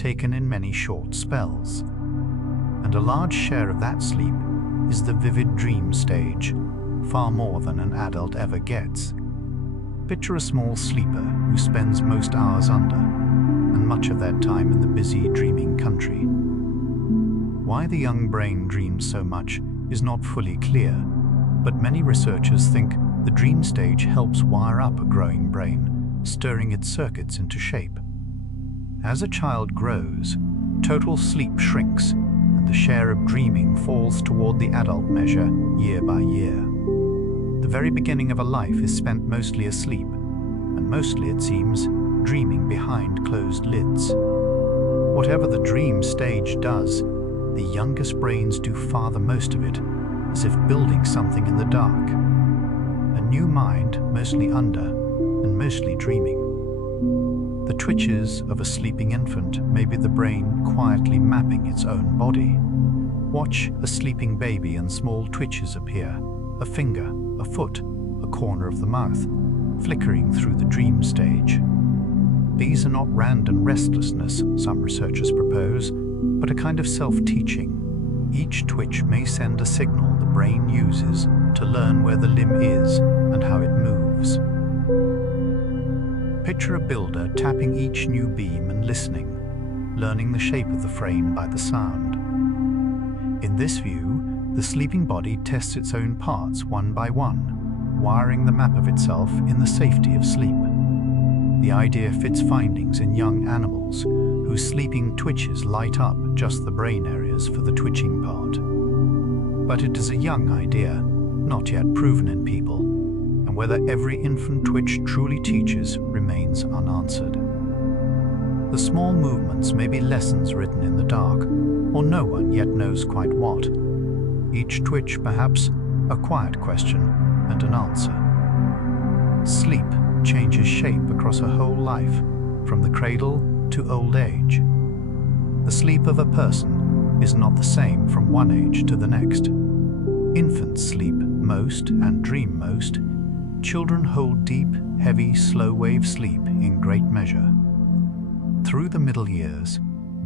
taken in many short spells. And a large share of that sleep is the vivid dream stage, far more than an adult ever gets. Picture a small sleeper who spends most hours under, and much of their time in the busy, dreaming country. Why the young brain dreams so much is not fully clear, but many researchers think the dream stage helps wire up a growing brain, stirring its circuits into shape. As a child grows, total sleep shrinks, and the share of dreaming falls toward the adult measure year by year. The very beginning of a life is spent mostly asleep, and mostly, it seems, dreaming behind closed lids. Whatever the dream stage does, the youngest brains do far the most of it, as if building something in the dark. A new mind, mostly under, and mostly dreaming. The twitches of a sleeping infant may be the brain quietly mapping its own body. Watch a sleeping baby and small twitches appear, a finger, a foot, a corner of the mouth, flickering through the dream stage. These are not random restlessness, some researchers propose, but a kind of self-teaching. Each twitch may send a signal the brain uses to learn where the limb is and how it moves. Picture a builder tapping each new beam and listening, learning the shape of the frame by the sound. In this view, the sleeping body tests its own parts one by one, wiring the map of itself in the safety of sleep. The idea fits findings in young animals, whose sleeping twitches light up just the brain areas for the twitching part. But it is a young idea, not yet proven in people, and whether every infant twitch truly teaches remains unanswered. The small movements may be lessons written in the dark, or no one yet knows quite what. Each twitch, perhaps, a quiet question and an answer. Sleep changes shape across a whole life, from the cradle to old age. The sleep of a person is not the same from one age to the next. Infants sleep most and dream most. Children hold deep, heavy, slow-wave sleep in great measure. Through the middle years,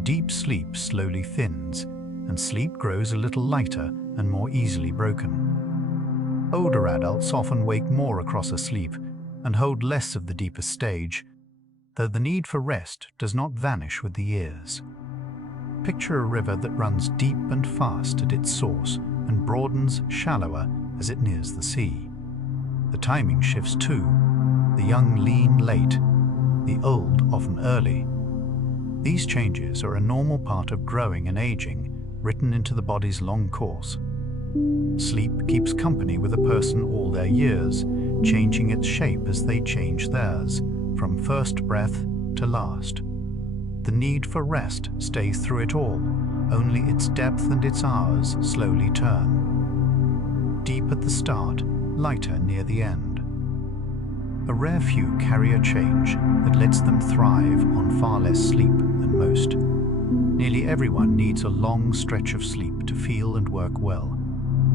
deep sleep slowly thins, and sleep grows a little lighter and more easily broken. Older adults often wake more across a sleep and hold less of the deeper stage, though the need for rest does not vanish with the years. Picture a river that runs deep and fast at its source and broadens shallower as it nears the sea. The timing shifts too. The young lean late, the old often early. These changes are a normal part of growing and aging, written into the body's long course. Sleep keeps company with a person all their years, changing its shape as they change theirs, from first breath to last. The need for rest stays through it all, only its depth and its hours slowly turn. Deep at the start, lighter near the end. A rare few carry a change that lets them thrive on far less sleep than most. Nearly everyone needs a long stretch of sleep to feel and work well,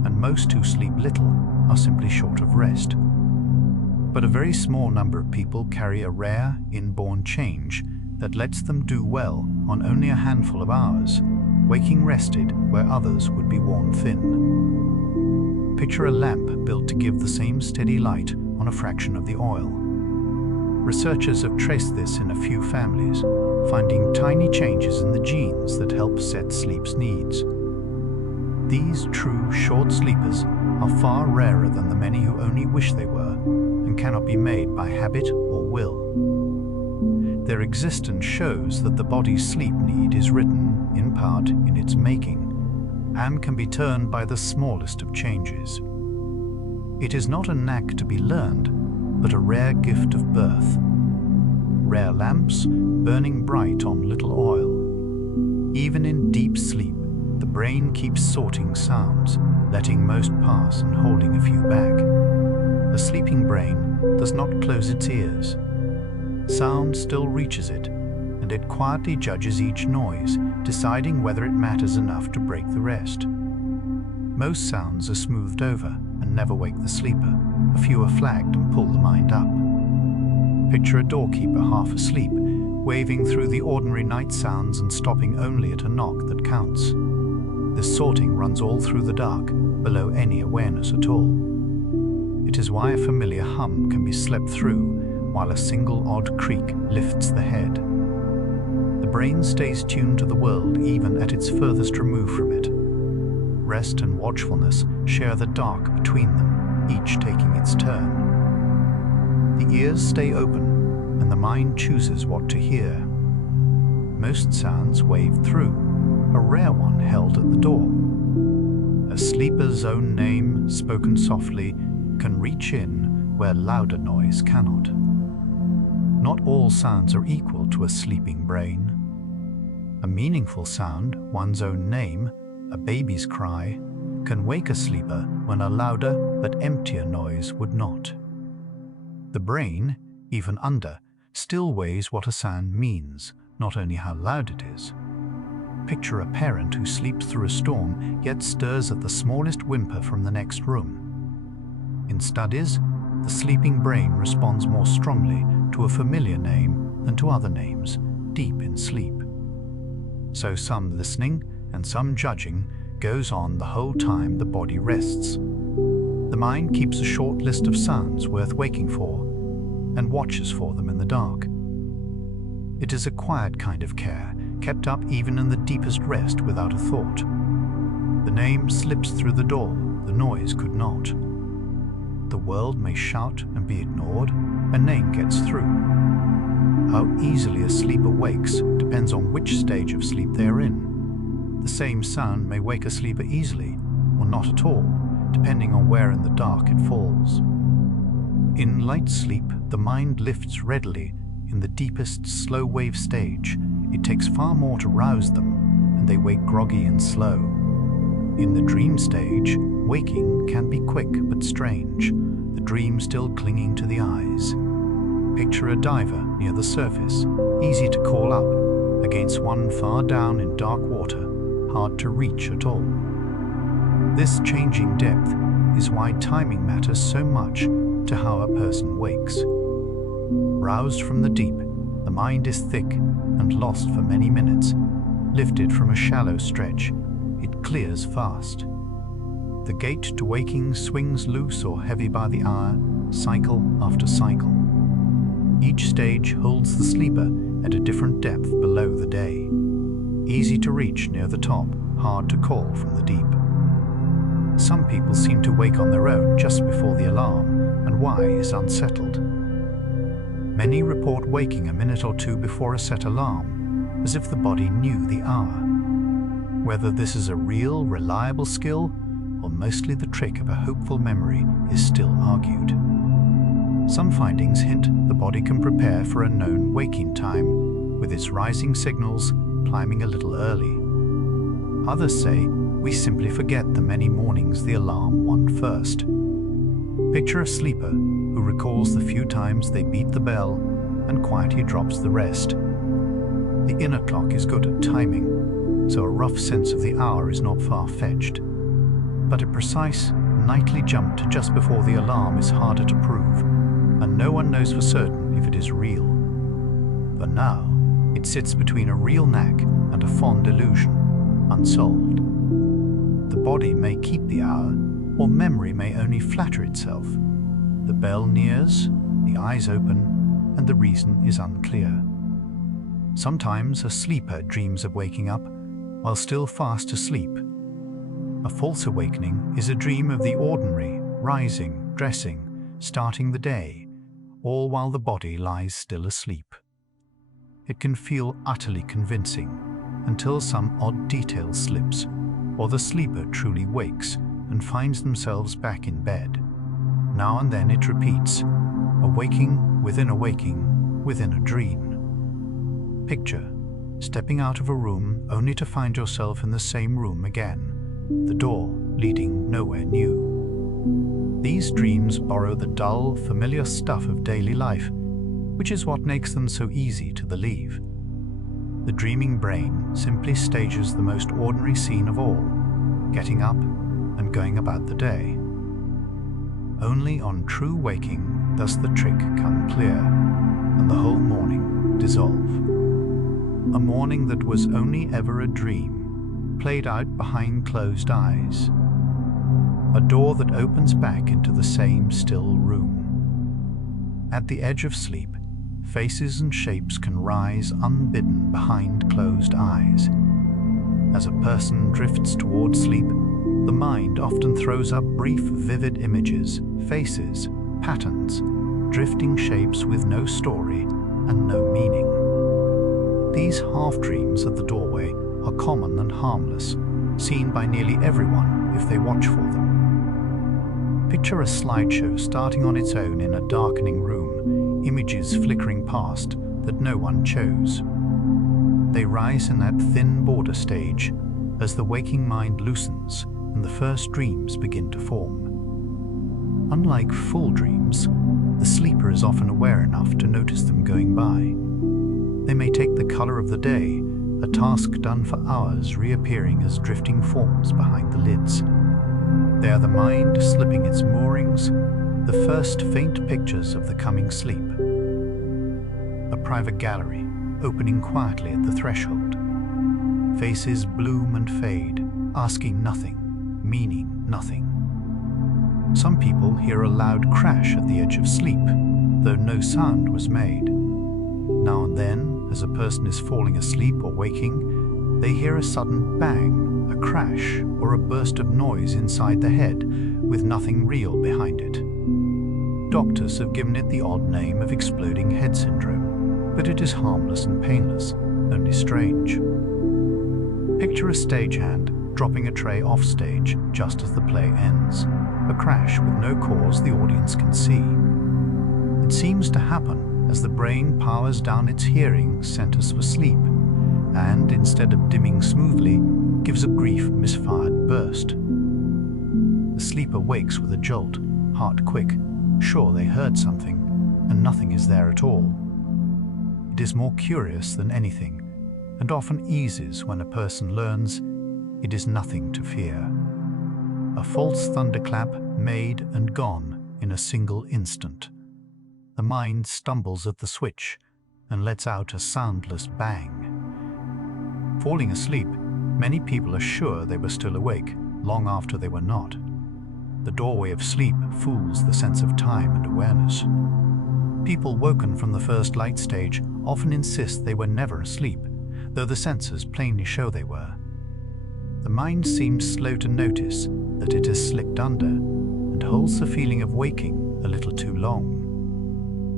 and most who sleep little are simply short of rest. But a very small number of people carry a rare, inborn change that lets them do well on only a handful of hours, waking rested where others would be worn thin. Picture a lamp built to give the same steady light on a fraction of the oil. Researchers have traced this in a few families, finding tiny changes in the genes that help set sleep's needs. These true short sleepers are far rarer than the many who only wish they were and cannot be made by habit or will. Their existence shows that the body's sleep need is written, in part, in its making, and can be turned by the smallest of changes. It is not a knack to be learned, but a rare gift of birth. Rare lamps burning bright on little oil. Even in deep sleep, the brain keeps sorting sounds, letting most pass and holding a few back. A sleeping brain does not close its ears. Sound still reaches it, and it quietly judges each noise, deciding whether it matters enough to break the rest. Most sounds are smoothed over and never wake the sleeper. A few are flagged and pull the mind up. Picture a doorkeeper half asleep, waving through the ordinary night sounds and stopping only at a knock that counts. This sorting runs all through the dark, below any awareness at all. It is why a familiar hum can be slept through, while a single odd creak lifts the head. The brain stays tuned to the world even at its furthest remove from it. Rest and watchfulness share the dark between them, each taking its turn. The ears stay open, and the mind chooses what to hear. Most sounds wave through, a rare one held at the door. A sleeper's own name, spoken softly, can reach in where louder noise cannot. Not all sounds are equal to a sleeping brain. A meaningful sound, one's own name, a baby's cry, can wake a sleeper when a louder but emptier noise would not. The brain, even under, still weighs what a sound means, not only how loud it is. Picture a parent who sleeps through a storm yet stirs at the smallest whimper from the next room. In studies, the sleeping brain responds more strongly to a familiar name than to other names, deep in sleep. So some listening and some judging goes on the whole time the body rests. The mind keeps a short list of sounds worth waking for and watches for them in the dark. It is a quiet kind of care, kept up even in the deepest rest without a thought. The name slips through the door, the noise could not. The world may shout and be ignored, a name gets through. How easily a sleeper wakes depends on which stage of sleep they are in. The same sound may wake a sleeper easily, or not at all, depending on where in the dark it falls. In light sleep, the mind lifts readily. In the deepest, slow-wave stage, it takes far more to rouse them, and they wake groggy and slow. In the dream stage, waking can be quick but strange, the dream still clinging to the eyes. Picture a diver near the surface, easy to call up, against one far down in dark water, hard to reach at all. This changing depth is why timing matters so much to how a person wakes. Roused from the deep, the mind is thick and lost for many minutes. Lifted from a shallow stretch, it clears fast. The gate to waking swings loose or heavy by the hour, cycle after cycle. Each stage holds the sleeper at a different depth below the day. Easy to reach near the top, hard to call from the deep. Some people seem to wake on their own just before the alarm, and why is unsettled. Many report waking a minute or two before a set alarm, as if the body knew the hour. Whether this is a real, reliable skill, or mostly the trick of a hopeful memory, is still argued. Some findings hint the body can prepare for a known waking time, with its rising signals climbing a little early. Others say we simply forget the many mornings the alarm went first. Picture a sleeper who recalls the few times they beat the bell and quietly drops the rest. The inner clock is good at timing, so a rough sense of the hour is not far-fetched. But a precise, nightly jump to just before the alarm is harder to prove, and no one knows for certain if it is real. For now, it sits between a real knack and a fond illusion, unsolved. The body may keep the hour, or memory may only flatter itself. The bell nears, the eyes open, and the reason is unclear. Sometimes a sleeper dreams of waking up while still fast asleep. A false awakening is a dream of the ordinary, rising, dressing, starting the day, all while the body lies still asleep. It can feel utterly convincing until some odd detail slips, or the sleeper truly wakes and finds themselves back in bed. Now and then it repeats, a waking within a waking within a dream. Picture stepping out of a room only to find yourself in the same room again, the door leading nowhere new. These dreams borrow the dull, familiar stuff of daily life, which is what makes them so easy to believe. The dreaming brain simply stages the most ordinary scene of all, getting up and going about the day. Only on true waking does the trick come clear, and the whole morning dissolve. A morning that was only ever a dream, played out behind closed eyes. A door that opens back into the same still room. At the edge of sleep, faces and shapes can rise unbidden behind closed eyes. As a person drifts toward sleep, the mind often throws up brief, vivid images, faces, patterns, drifting shapes with no story and no meaning. These half-dreams at the doorway are common and harmless, seen by nearly everyone if they watch for them. Picture a slideshow starting on its own in a darkening room, images flickering past that no one chose. They rise in that thin border stage as the waking mind loosens and the first dreams begin to form. Unlike full dreams, the sleeper is often aware enough to notice them going by. They may take the color of the day, a task done for hours reappearing as drifting forms behind the lids. They are the mind slipping its moorings, the first faint pictures of the coming sleep. A private gallery, opening quietly at the threshold. Faces bloom and fade, asking nothing, meaning nothing. Some people hear a loud crash at the edge of sleep, though no sound was made. Now and then, as a person is falling asleep or waking, they hear a sudden bang, a crash, or a burst of noise inside the head, with nothing real behind it. Doctors have given it the odd name of exploding head syndrome, but it is harmless and painless, only strange. Picture a stagehand dropping a tray off stage just as the play ends, a crash with no cause the audience can see. It seems to happen as the brain powers down its hearing centers for sleep, and instead of dimming smoothly, gives a brief misfired burst. The sleeper wakes with a jolt, heart quick, sure they heard something, and nothing is there at all. It is more curious than anything, and often eases when a person learns it is nothing to fear. A false thunderclap made and gone in a single instant. The mind stumbles at the switch and lets out a soundless bang. Falling asleep, many people are sure they were still awake long after they were not. The doorway of sleep fools the sense of time and awareness. People woken from the first light stage often insist they were never asleep, though the senses plainly show they were. The mind seems slow to notice that it has slipped under and holds the feeling of waking a little too long.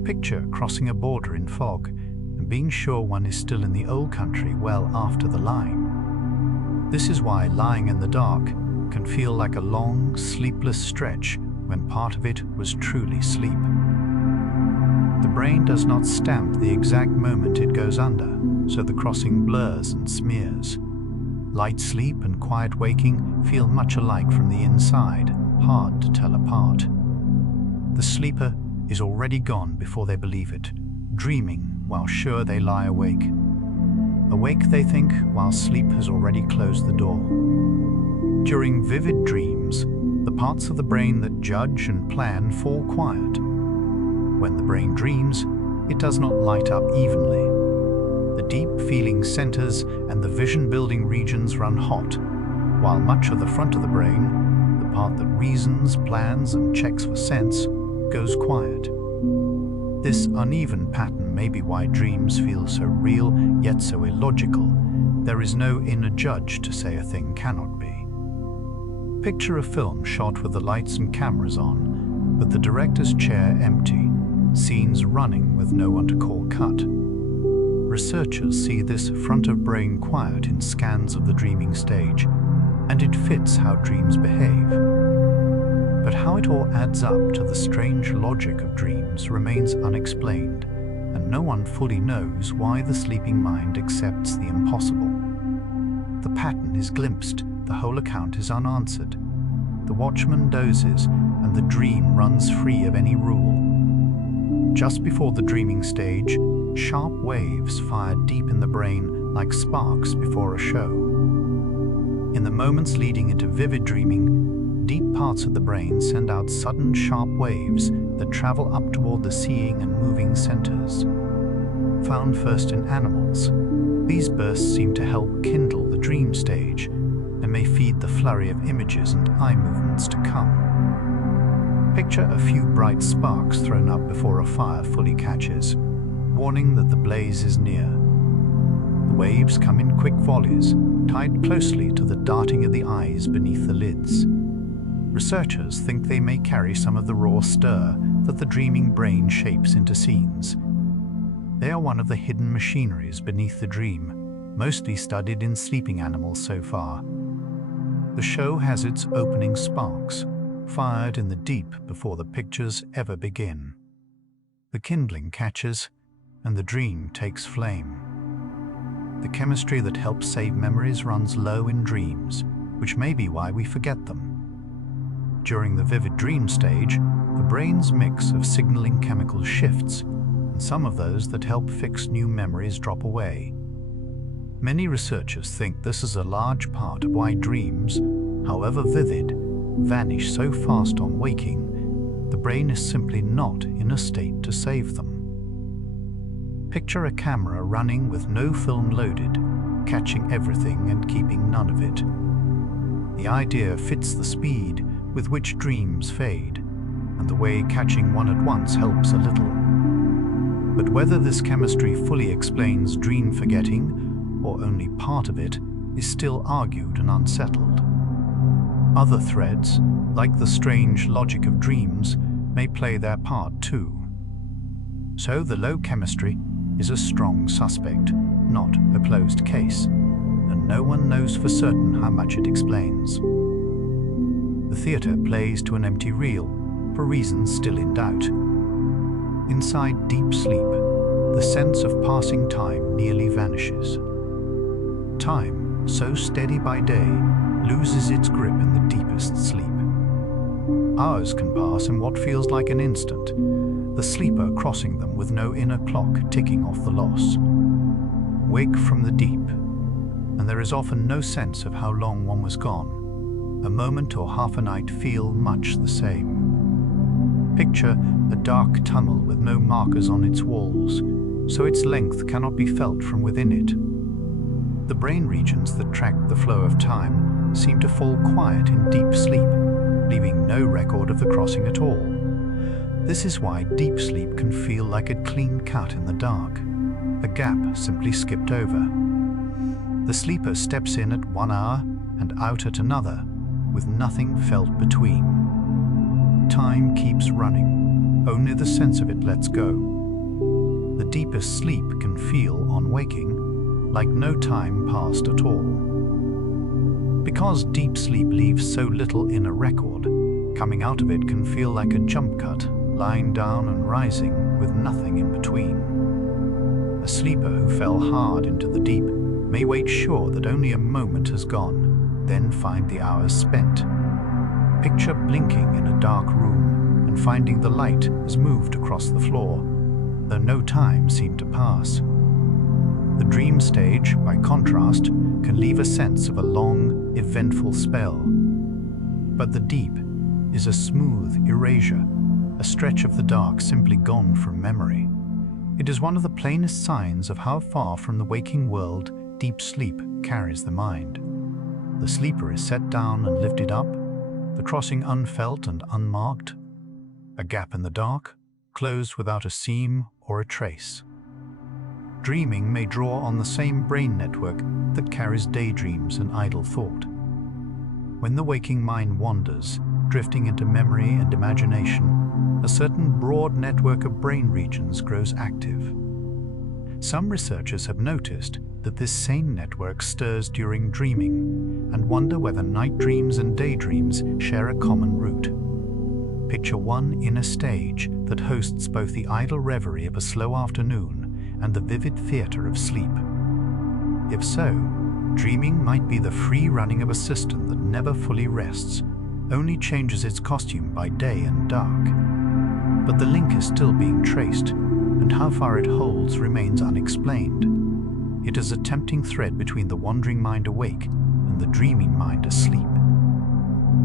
Picture crossing a border in fog and being sure one is still in the old country well after the line. This is why lying in the dark can feel like a long, sleepless stretch when part of it was truly sleep. The brain does not stamp the exact moment it goes under, so the crossing blurs and smears. Light sleep and quiet waking feel much alike from the inside, hard to tell apart. The sleeper is already gone before they believe it, dreaming while sure they lie awake. Awake, they think, while sleep has already closed the door. During vivid dreams, the parts of the brain that judge and plan fall quiet. When the brain dreams, it does not light up evenly. The deep feeling centers and the vision-building regions run hot, while much of the front of the brain, the part that reasons, plans, and checks for sense, goes quiet. This uneven pattern may be why dreams feel so real, yet so illogical. There is no inner judge to say a thing cannot be. Picture a film shot with the lights and cameras on, but the director's chair empty, scenes running with no one to call cut. Researchers see this front of brain quiet in scans of the dreaming stage, and it fits how dreams behave. But how it all adds up to the strange logic of dreams remains unexplained, and no one fully knows why the sleeping mind accepts the impossible. The pattern is glimpsed, the whole account is unanswered. The watchman dozes, and the dream runs free of any rule. Just before the dreaming stage, sharp waves fire deep in the brain like sparks before a show. In the moments leading into vivid dreaming, deep parts of the brain send out sudden sharp waves that travel up toward the seeing and moving centers. Found first in animals, These bursts seem to help kindle the dream stage and may feed the flurry of images and eye movements to come. Picture a few bright sparks thrown up before a fire fully catches, warning that the blaze is near. The waves come in quick volleys, tied closely to the darting of the eyes beneath the lids. Researchers think they may carry some of the raw stir that the dreaming brain shapes into scenes. They are one of the hidden machineries beneath the dream, mostly studied in sleeping animals so far. The show has its opening sparks, fired in the deep before the pictures ever begin. The kindling catches, and the dream takes flame. The chemistry that helps save memories runs low in dreams, which may be why we forget them. During the vivid dream stage, the brain's mix of signaling chemicals shifts, and some of those that help fix new memories drop away. Many researchers think this is a large part of why dreams, however vivid, vanish so fast on waking. The brain is simply not in a state to save them. Picture a camera running with no film loaded, catching everything and keeping none of it. The idea fits the speed with which dreams fade, and the way catching one at once helps a little. But whether this chemistry fully explains dream forgetting, or only part of it, is still argued and unsettled. Other threads, like the strange logic of dreams, may play their part too. So the low chemistry is a strong suspect, not a closed case, and no one knows for certain how much it explains. The theater plays to an empty reel, for reasons still in doubt. Inside deep sleep, the sense of passing time nearly vanishes. Time, so steady by day, loses its grip in the deepest sleep. Hours can pass in what feels like an instant, the sleeper crossing them with no inner clock ticking off the loss. Wake from the deep, and there is often no sense of how long one was gone. A moment or half a night feel much the same. Picture a dark tunnel with no markers on its walls, so its length cannot be felt from within it. The brain regions that track the flow of time seem to fall quiet in deep sleep, leaving no record of the crossing at all. This is why deep sleep can feel like a clean cut in the dark, a gap simply skipped over. The sleeper steps in at 1 hour and out at another, with nothing felt between. Time keeps running, only the sense of it lets go. The deepest sleep can feel, on waking, like no time passed at all. Because deep sleep leaves so little inner record, coming out of it can feel like a jump cut, lying down and rising with nothing in between. A sleeper who fell hard into the deep may wait sure that only a moment has gone, then find the hours spent. Picture blinking in a dark room and finding the light has moved across the floor, though no time seemed to pass. The dream stage, by contrast, can leave a sense of a long, eventful spell. But the deep is a smooth erasure, a stretch of the dark simply gone from memory. It is one of the plainest signs of how far from the waking world deep sleep carries the mind. The sleeper is set down and lifted up, the crossing unfelt and unmarked, a gap in the dark, closed without a seam or a trace. Dreaming may draw on the same brain network that carries daydreams and idle thought. When the waking mind wanders, drifting into memory and imagination, a certain broad network of brain regions grows active. Some researchers have noticed that this same network stirs during dreaming and wonder whether night dreams and daydreams share a common root. Picture one inner stage that hosts both the idle reverie of a slow afternoon and the vivid theater of sleep. If so, dreaming might be the free running of a system that never fully rests, only changes its costume by day and dark. But the link is still being traced, and how far it holds remains unexplained. It is a tempting thread between the wandering mind awake and the dreaming mind asleep.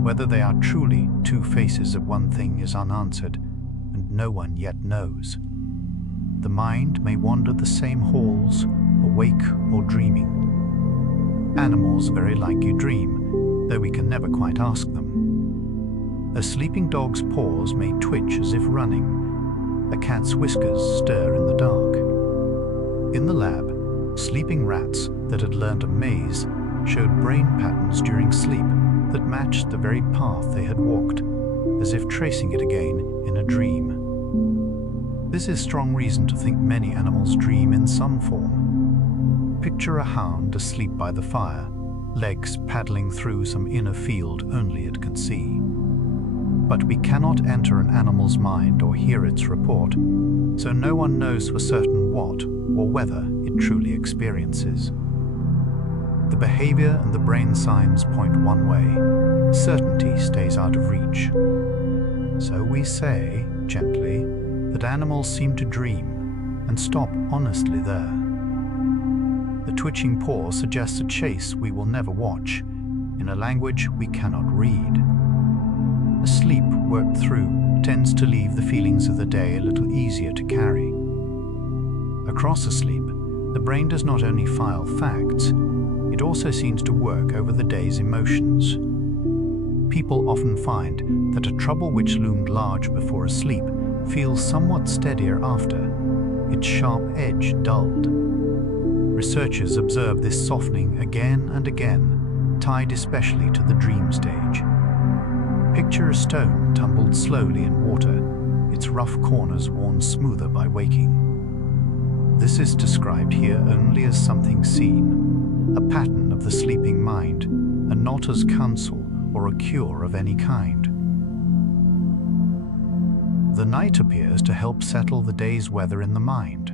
Whether they are truly two faces of one thing is unanswered, and no one yet knows. The mind may wander the same halls awake or dreaming. Animals very likely dream, though we can never quite ask them. A sleeping dog's paws may twitch as if running. A cat's whiskers stir in the dark. In the lab, sleeping rats that had learned a maze showed brain patterns during sleep that matched the very path they had walked, as if tracing it again in a dream. This is strong reason to think many animals dream in some form. Picture a hound asleep by the fire, legs paddling through some inner field only it can see. But we cannot enter an animal's mind or hear its report, so no one knows for certain what or whether it truly experiences. The behavior and the brain signs point one way. Certainty stays out of reach. So we say, gently, that animals seem to dream and stop honestly there. The twitching paw suggests a chase we will never watch, in a language we cannot read. A sleep worked through tends to leave the feelings of the day a little easier to carry. Across a sleep, the brain does not only file facts, it also seems to work over the day's emotions. People often find that a trouble which loomed large before a sleep feels somewhat steadier after, its sharp edge dulled. Researchers observe this softening again and again, tied especially to the dream stage. Picture a stone tumbled slowly in water, its rough corners worn smoother by waking. This is described here only as something seen, a pattern of the sleeping mind, and not as counsel or a cure of any kind. The night appears to help settle the day's weather in the mind,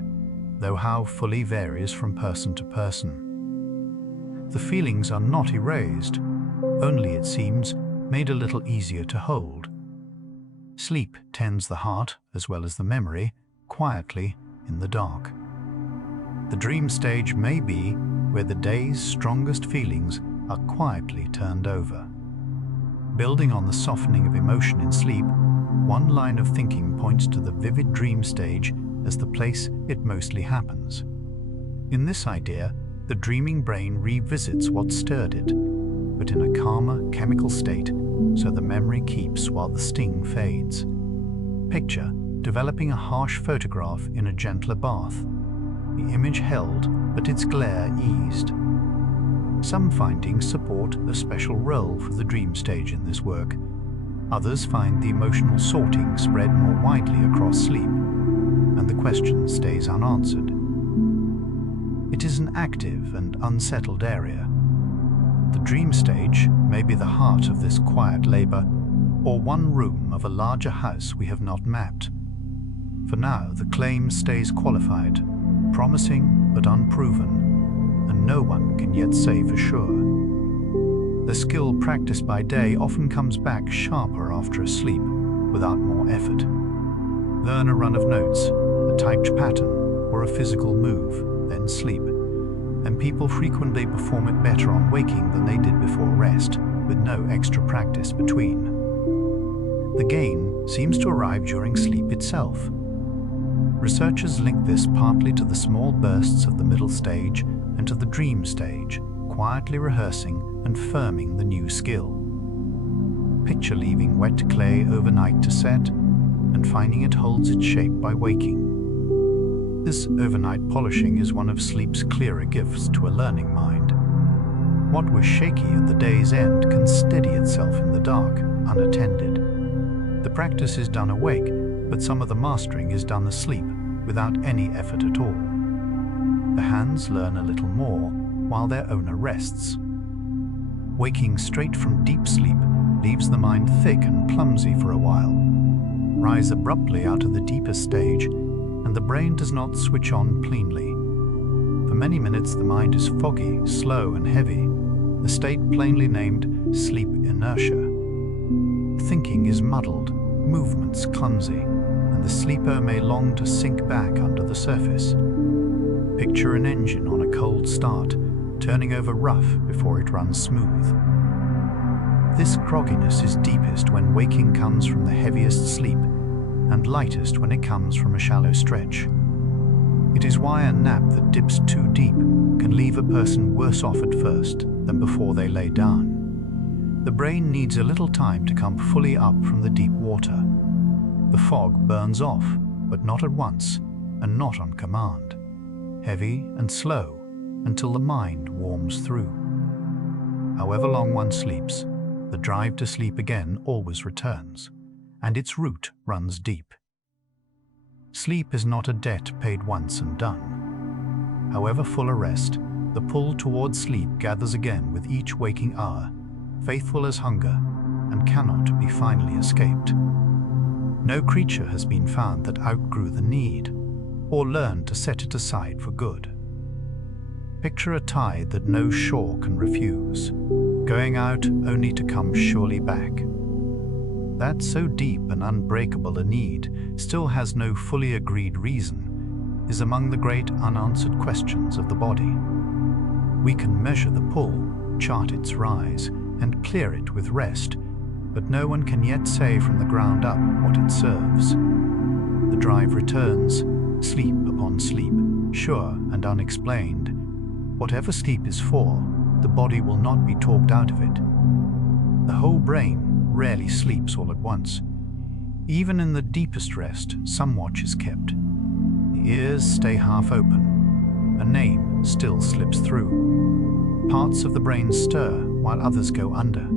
though how fully varies from person to person. The feelings are not erased, only, it seems, made a little easier to hold. Sleep tends the heart, as well as the memory, quietly in the dark. The dream stage may be where the day's strongest feelings are quietly turned over. Building on the softening of emotion in sleep, one line of thinking points to the vivid dream stage as the place it mostly happens. In this idea, the dreaming brain revisits what stirred it, but in a calmer chemical state, so the memory keeps while the sting fades. Picture developing a harsh photograph in a gentler bath. The image held, but its glare eased. Some findings support a special role for the dream stage in this work. Others find the emotional sorting spread more widely across sleep, and the question stays unanswered. It is an active and unsettled area. The dream stage may be the heart of this quiet labor, or one room of a larger house we have not mapped. For now, the claim stays qualified, promising but unproven, and no one can yet say for sure. The skill practiced by day often comes back sharper after a sleep, without more effort. Learn a run of notes, a typed pattern, or a physical move, then sleep, and people frequently perform it better on waking than they did before rest, with no extra practice between. The gain seems to arrive during sleep itself. Researchers link this partly to the small bursts of the middle stage and to the dream stage, quietly rehearsing and firming the new skill. Picture leaving wet clay overnight to set and finding it holds its shape by waking. This overnight polishing is one of sleep's clearer gifts to a learning mind. What was shaky at the day's end can steady itself in the dark, unattended. The practice is done awake, but some of the mastering is done asleep, without any effort at all. The hands learn a little more, while their owner rests. Waking straight from deep sleep leaves the mind thick and clumsy for a while. Rise abruptly out of the deeper stage, and the brain does not switch on cleanly. For many minutes the mind is foggy, slow and heavy, a state plainly named sleep inertia. Thinking is muddled, movements clumsy, and the sleeper may long to sink back under the surface. Picture an engine on a cold start, turning over rough before it runs smooth. This grogginess is deepest when waking comes from the heaviest sleep, and lightest when it comes from a shallow stretch. It is why a nap that dips too deep can leave a person worse off at first than before they lay down. The brain needs a little time to come fully up from the deep water. The fog burns off, but not at once, and not on command. Heavy and slow until the mind warms through. However long one sleeps, the drive to sleep again always returns, and its root runs deep. Sleep is not a debt paid once and done. However full a rest, the pull towards sleep gathers again with each waking hour, faithful as hunger, and cannot be finally escaped. No creature has been found that outgrew the need, or learned to set it aside for good. Picture a tide that no shore can refuse, going out only to come surely back. That so deep and unbreakable a need still has no fully agreed reason is among the great unanswered questions of the body. We can measure the pull, chart its rise, and clear it with rest, but no one can yet say from the ground up what it serves. The drive returns, sleep upon sleep, sure and unexplained. Whatever sleep is for, the body will not be talked out of it. The whole brain rarely sleeps all at once. Even in the deepest rest, some watch is kept. The ears stay half open. A name still slips through. Parts of the brain stir while others go under.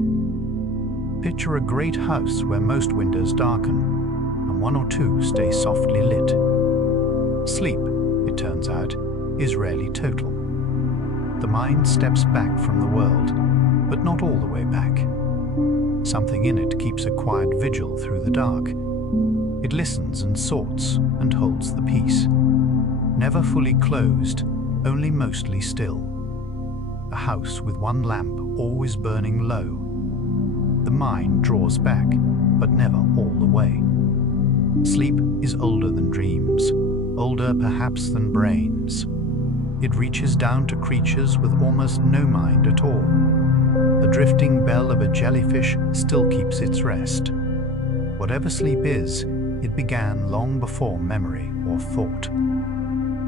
Picture a great house where most windows darken, and one or two stay softly lit. Sleep, it turns out, is rarely total. The mind steps back from the world, but not all the way back. Something in it keeps a quiet vigil through the dark. It listens and sorts and holds the peace. Never fully closed, only mostly still. A house with one lamp always burning low. The mind draws back, but never all the way. Sleep is older than dreams, older perhaps than brains. It reaches down to creatures with almost no mind at all. The drifting bell of a jellyfish still keeps its rest. Whatever sleep is, it began long before memory or thought.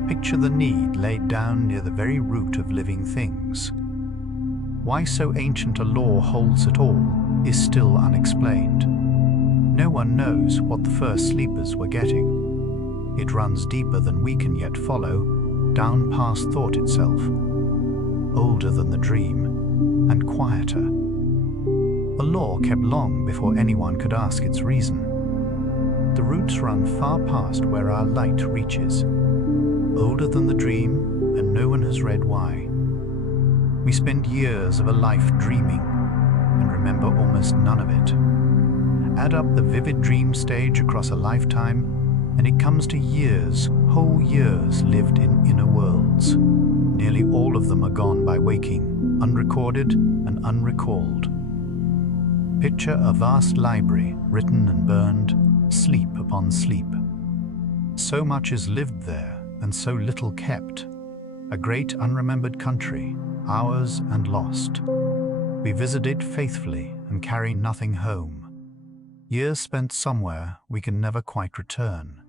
Picture the need laid down near the very root of living things. Why so ancient a law holds at all is still unexplained. No one knows what the first sleepers were getting. It runs deeper than we can yet follow, down past thought itself, older than the dream, and quieter. A law kept long before anyone could ask its reason. The roots run far past where our light reaches, older than the dream, and no one has read why. We spend years of a life dreaming, and remember almost none of it. Add up the vivid dream stage across a lifetime, and it comes to years, whole years lived in inner worlds. Nearly all of them are gone by waking, unrecorded and unrecalled. Picture a vast library, written and burned, sleep upon sleep. So much is lived there, and so little kept. A great unremembered country, ours and lost. We visit it faithfully and carry nothing home. Years spent somewhere we can never quite return.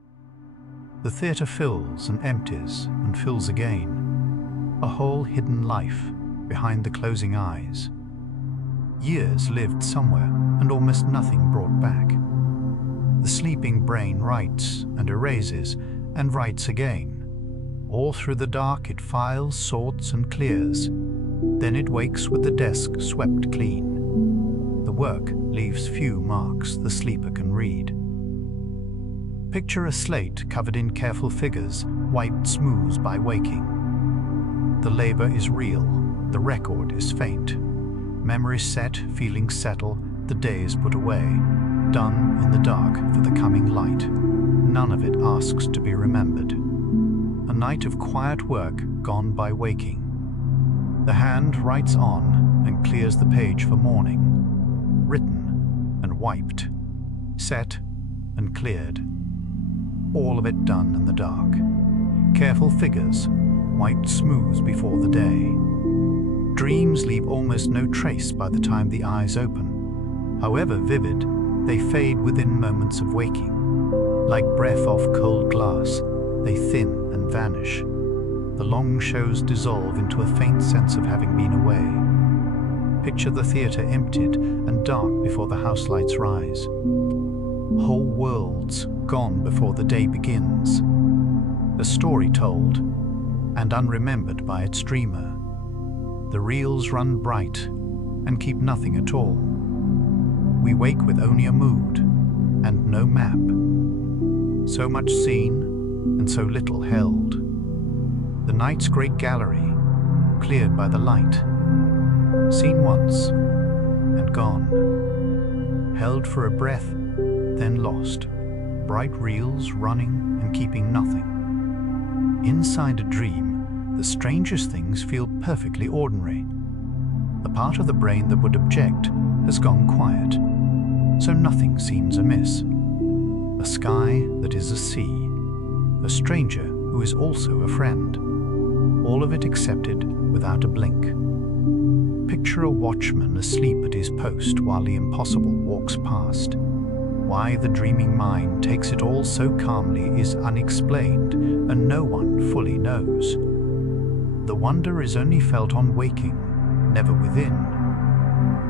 The theatre fills and empties and fills again. A whole hidden life behind the closing eyes. Years lived somewhere and almost nothing brought back. The sleeping brain writes and erases and writes again. All through the dark it files, sorts and clears. Then it wakes with the desk swept clean. The work leaves few marks the sleeper can read. Picture a slate covered in careful figures, wiped smooth by waking. The labor is real, the record is faint. Memory set, feelings settle, the day is put away. Done in the dark for the coming light. None of it asks to be remembered. A night of quiet work gone by waking. The hand writes on and clears the page for morning. Written and wiped. Set and cleared. All of it done in the dark. Careful figures, wiped smooth before the day. Dreams leave almost no trace by the time the eyes open. However vivid, they fade within moments of waking. Like breath off cold glass, They thin and vanish. The long shows dissolve into a faint sense of having been away. Picture the theatre emptied and dark before the house lights rise. Whole worlds gone before the day begins. A story told and unremembered by its dreamer. The reels run bright and keep nothing at all. We wake with only a mood and no map. So much seen and so little held. The night's great gallery, cleared by the light. Seen once and gone. Held for a breath, then lost. Bright reels running and keeping nothing. Inside a dream, the strangest things feel perfectly ordinary. The part of the brain that would object has gone quiet, so nothing seems amiss. A sky that is a sea, a stranger who is also a friend, all of it accepted without a blink. Picture a watchman asleep at his post while the impossible walks past. Why the dreaming mind takes it all so calmly is unexplained, and no one fully knows. The wonder is only felt on waking, never within.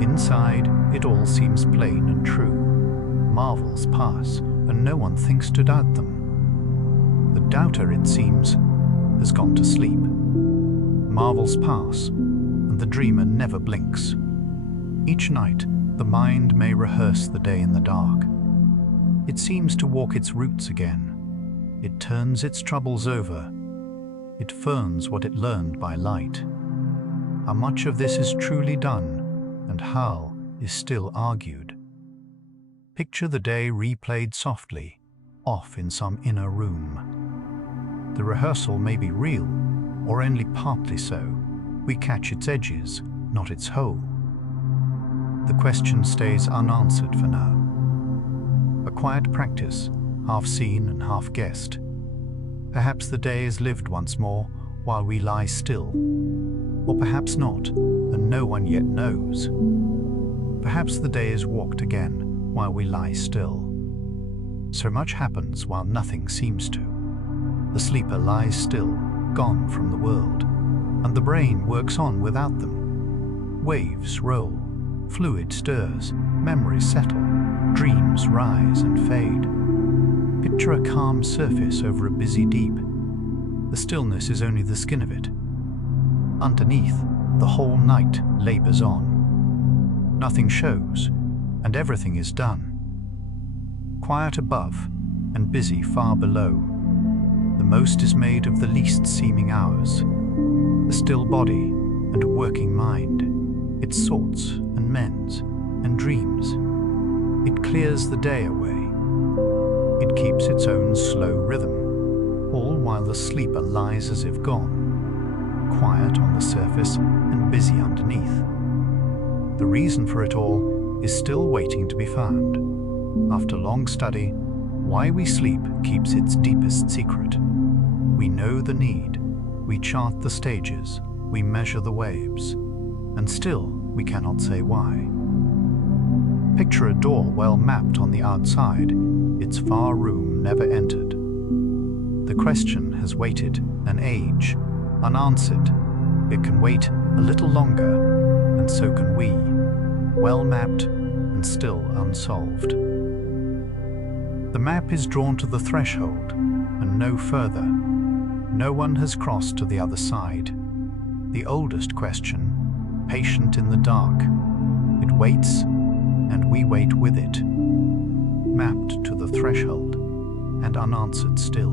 Inside, it all seems plain and true. Marvels pass, and no one thinks to doubt them. The doubter, it seems, has gone to sleep. Marvels pass, and the dreamer never blinks. Each night, the mind may rehearse the day in the dark. It seems to walk its routes again. It turns its troubles over. It ferns what it learned by light. How much of this is truly done, and how is still argued. Picture the day replayed softly, off in some inner room. The rehearsal may be real, or only partly so. We catch its edges, not its whole. The question stays unanswered for now. A quiet practice, half seen and half guessed. Perhaps the day is lived once more while we lie still. Or perhaps not, and no one yet knows. Perhaps the day is walked again while we lie still. So much happens while nothing seems to. The sleeper lies still, gone from the world, and the brain works on without them. Waves roll, fluid stirs, memories settle, dreams rise and fade. Picture a calm surface over a busy deep. The stillness is only the skin of it. Underneath, the whole night labors on. Nothing shows, and everything is done. Quiet above, and busy far below. The most is made of the least seeming hours. A still body and a working mind. It sorts and mends and dreams. It clears the day away. It keeps its own slow rhythm, all while the sleeper lies as if gone, quiet on the surface and busy underneath. The reason for it all is still waiting to be found. After long study, why we sleep keeps its deepest secret. We know the need, we chart the stages, we measure the waves, and still we cannot say why. Picture a door well mapped on the outside, its far room never entered. The question has waited an age, unanswered. It can wait a little longer, and so can we, well mapped and still unsolved. The map is drawn to the threshold, and no further. No one has crossed to the other side. The oldest question, patient in the dark. It waits, and we wait with it. Mapped to the threshold, and unanswered still.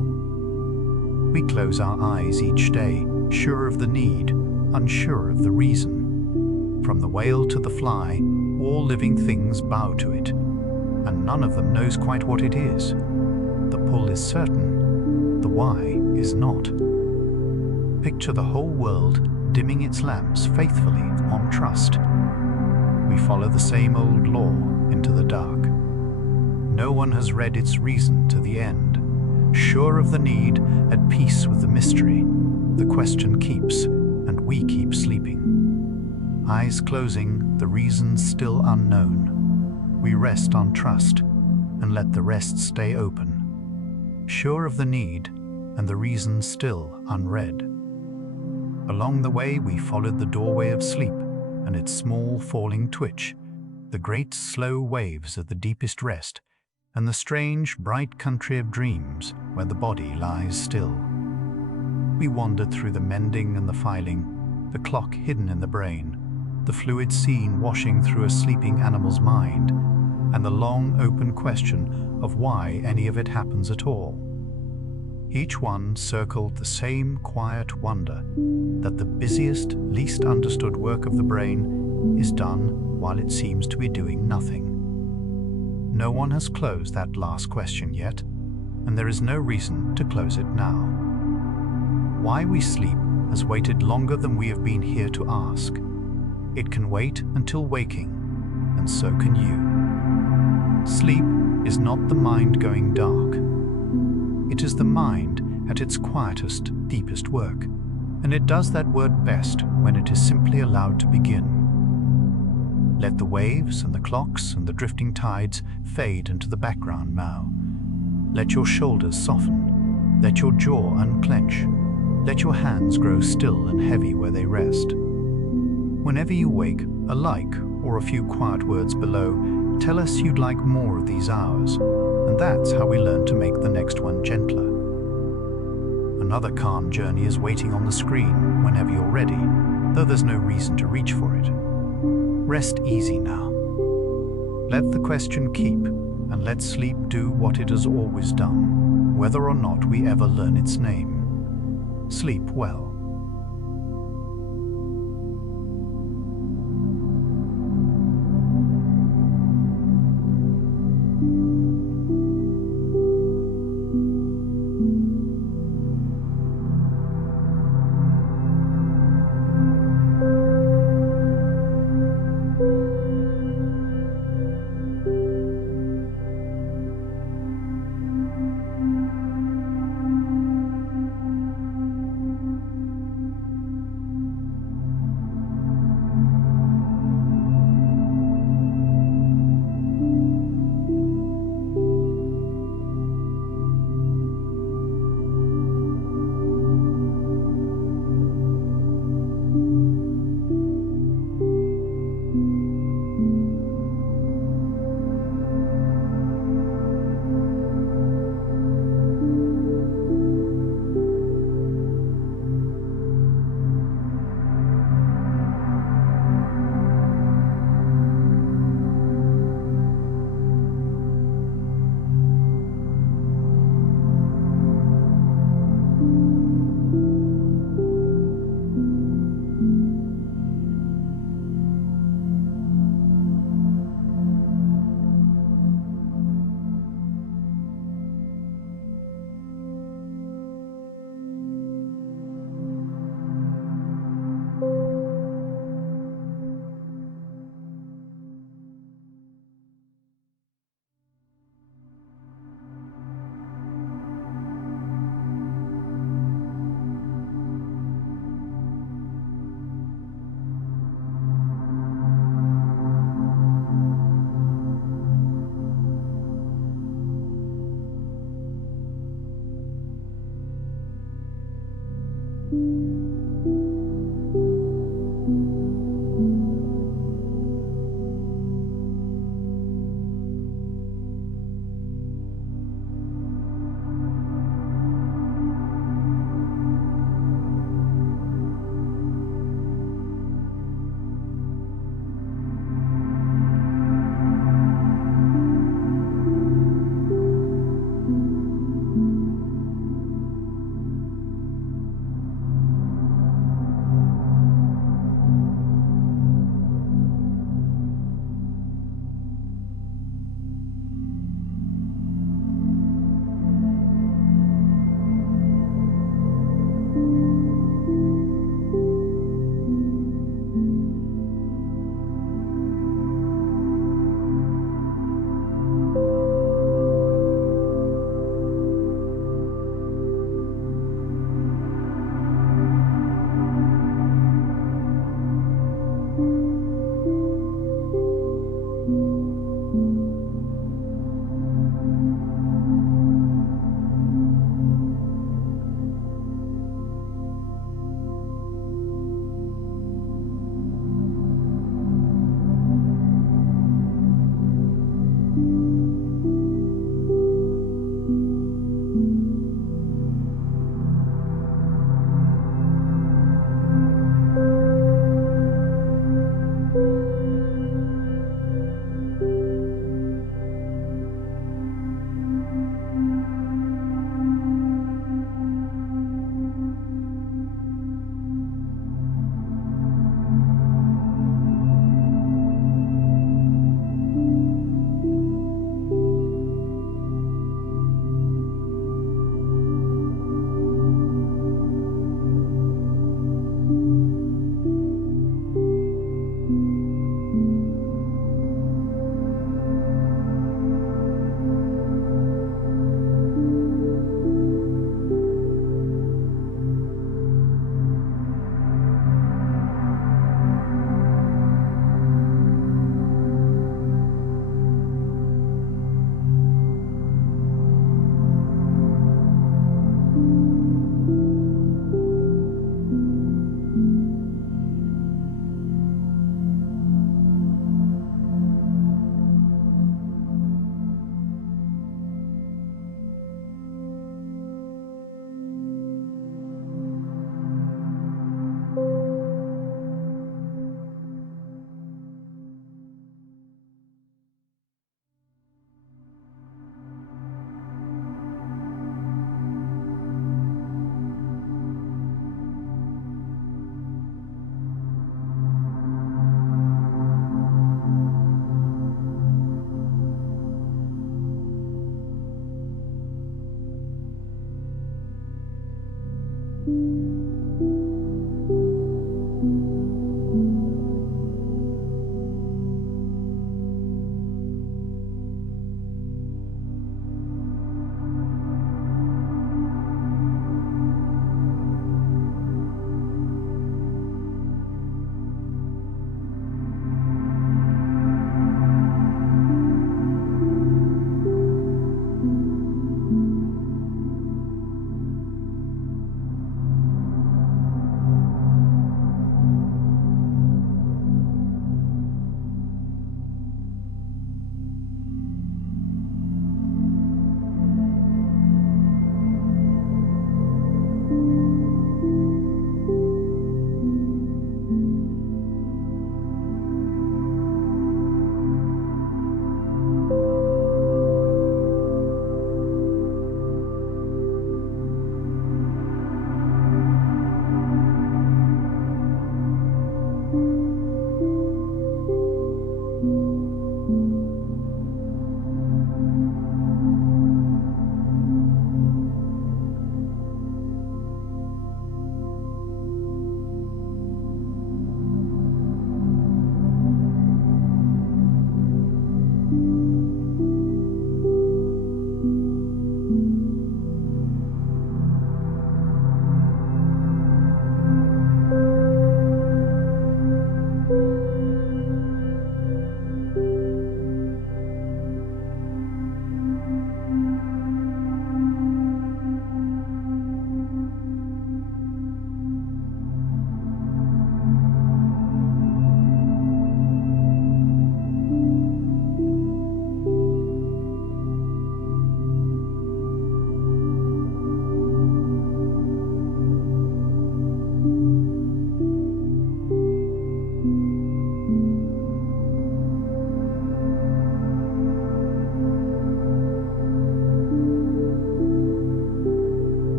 We close our eyes each day, sure of the need, unsure of the reason. From the whale to the fly, all living things bow to it, and none of them knows quite what it is. The pull is certain, the why is not. Picture the whole world dimming its lamps faithfully on trust. We follow the same old law into the dark. No one has read its reason to the end. Sure of the need, at peace with the mystery, the question keeps, and we keep sleeping. Eyes closing, the reasons still unknown. We rest on trust, and let the rest stay open. Sure of the need, and the reason still unread. Along the way, we followed the doorway of sleep and its small falling twitch, the great slow waves of the deepest rest, and the strange bright country of dreams where the body lies still. We wandered through the mending and the filing, the clock hidden in the brain, the fluid scene washing through a sleeping animal's mind, and the long open question of why any of it happens at all. Each one circled the same quiet wonder that the busiest, least understood work of the brain is done while it seems to be doing nothing. No one has closed that last question yet, and there is no reason to close it now. Why we sleep has waited longer than we have been here to ask. It can wait until waking, and so can you. Sleep is not the mind going dark. It is the mind at its quietest, deepest work, and it does that work best when it is simply allowed to begin. Let the waves and the clocks and the drifting tides fade into the background now. Let your shoulders soften. Let your jaw unclench. Let your hands grow still and heavy where they rest. Whenever you wake, a like or a few quiet words below tell us you'd like more of these hours, and that's how we learn to make the next one gentler. Another calm journey is waiting on the screen whenever you're ready, though there's no reason to reach for it. Rest easy now. Let the question keep, and let sleep do what it has always done, whether or not we ever learn its name. Sleep well.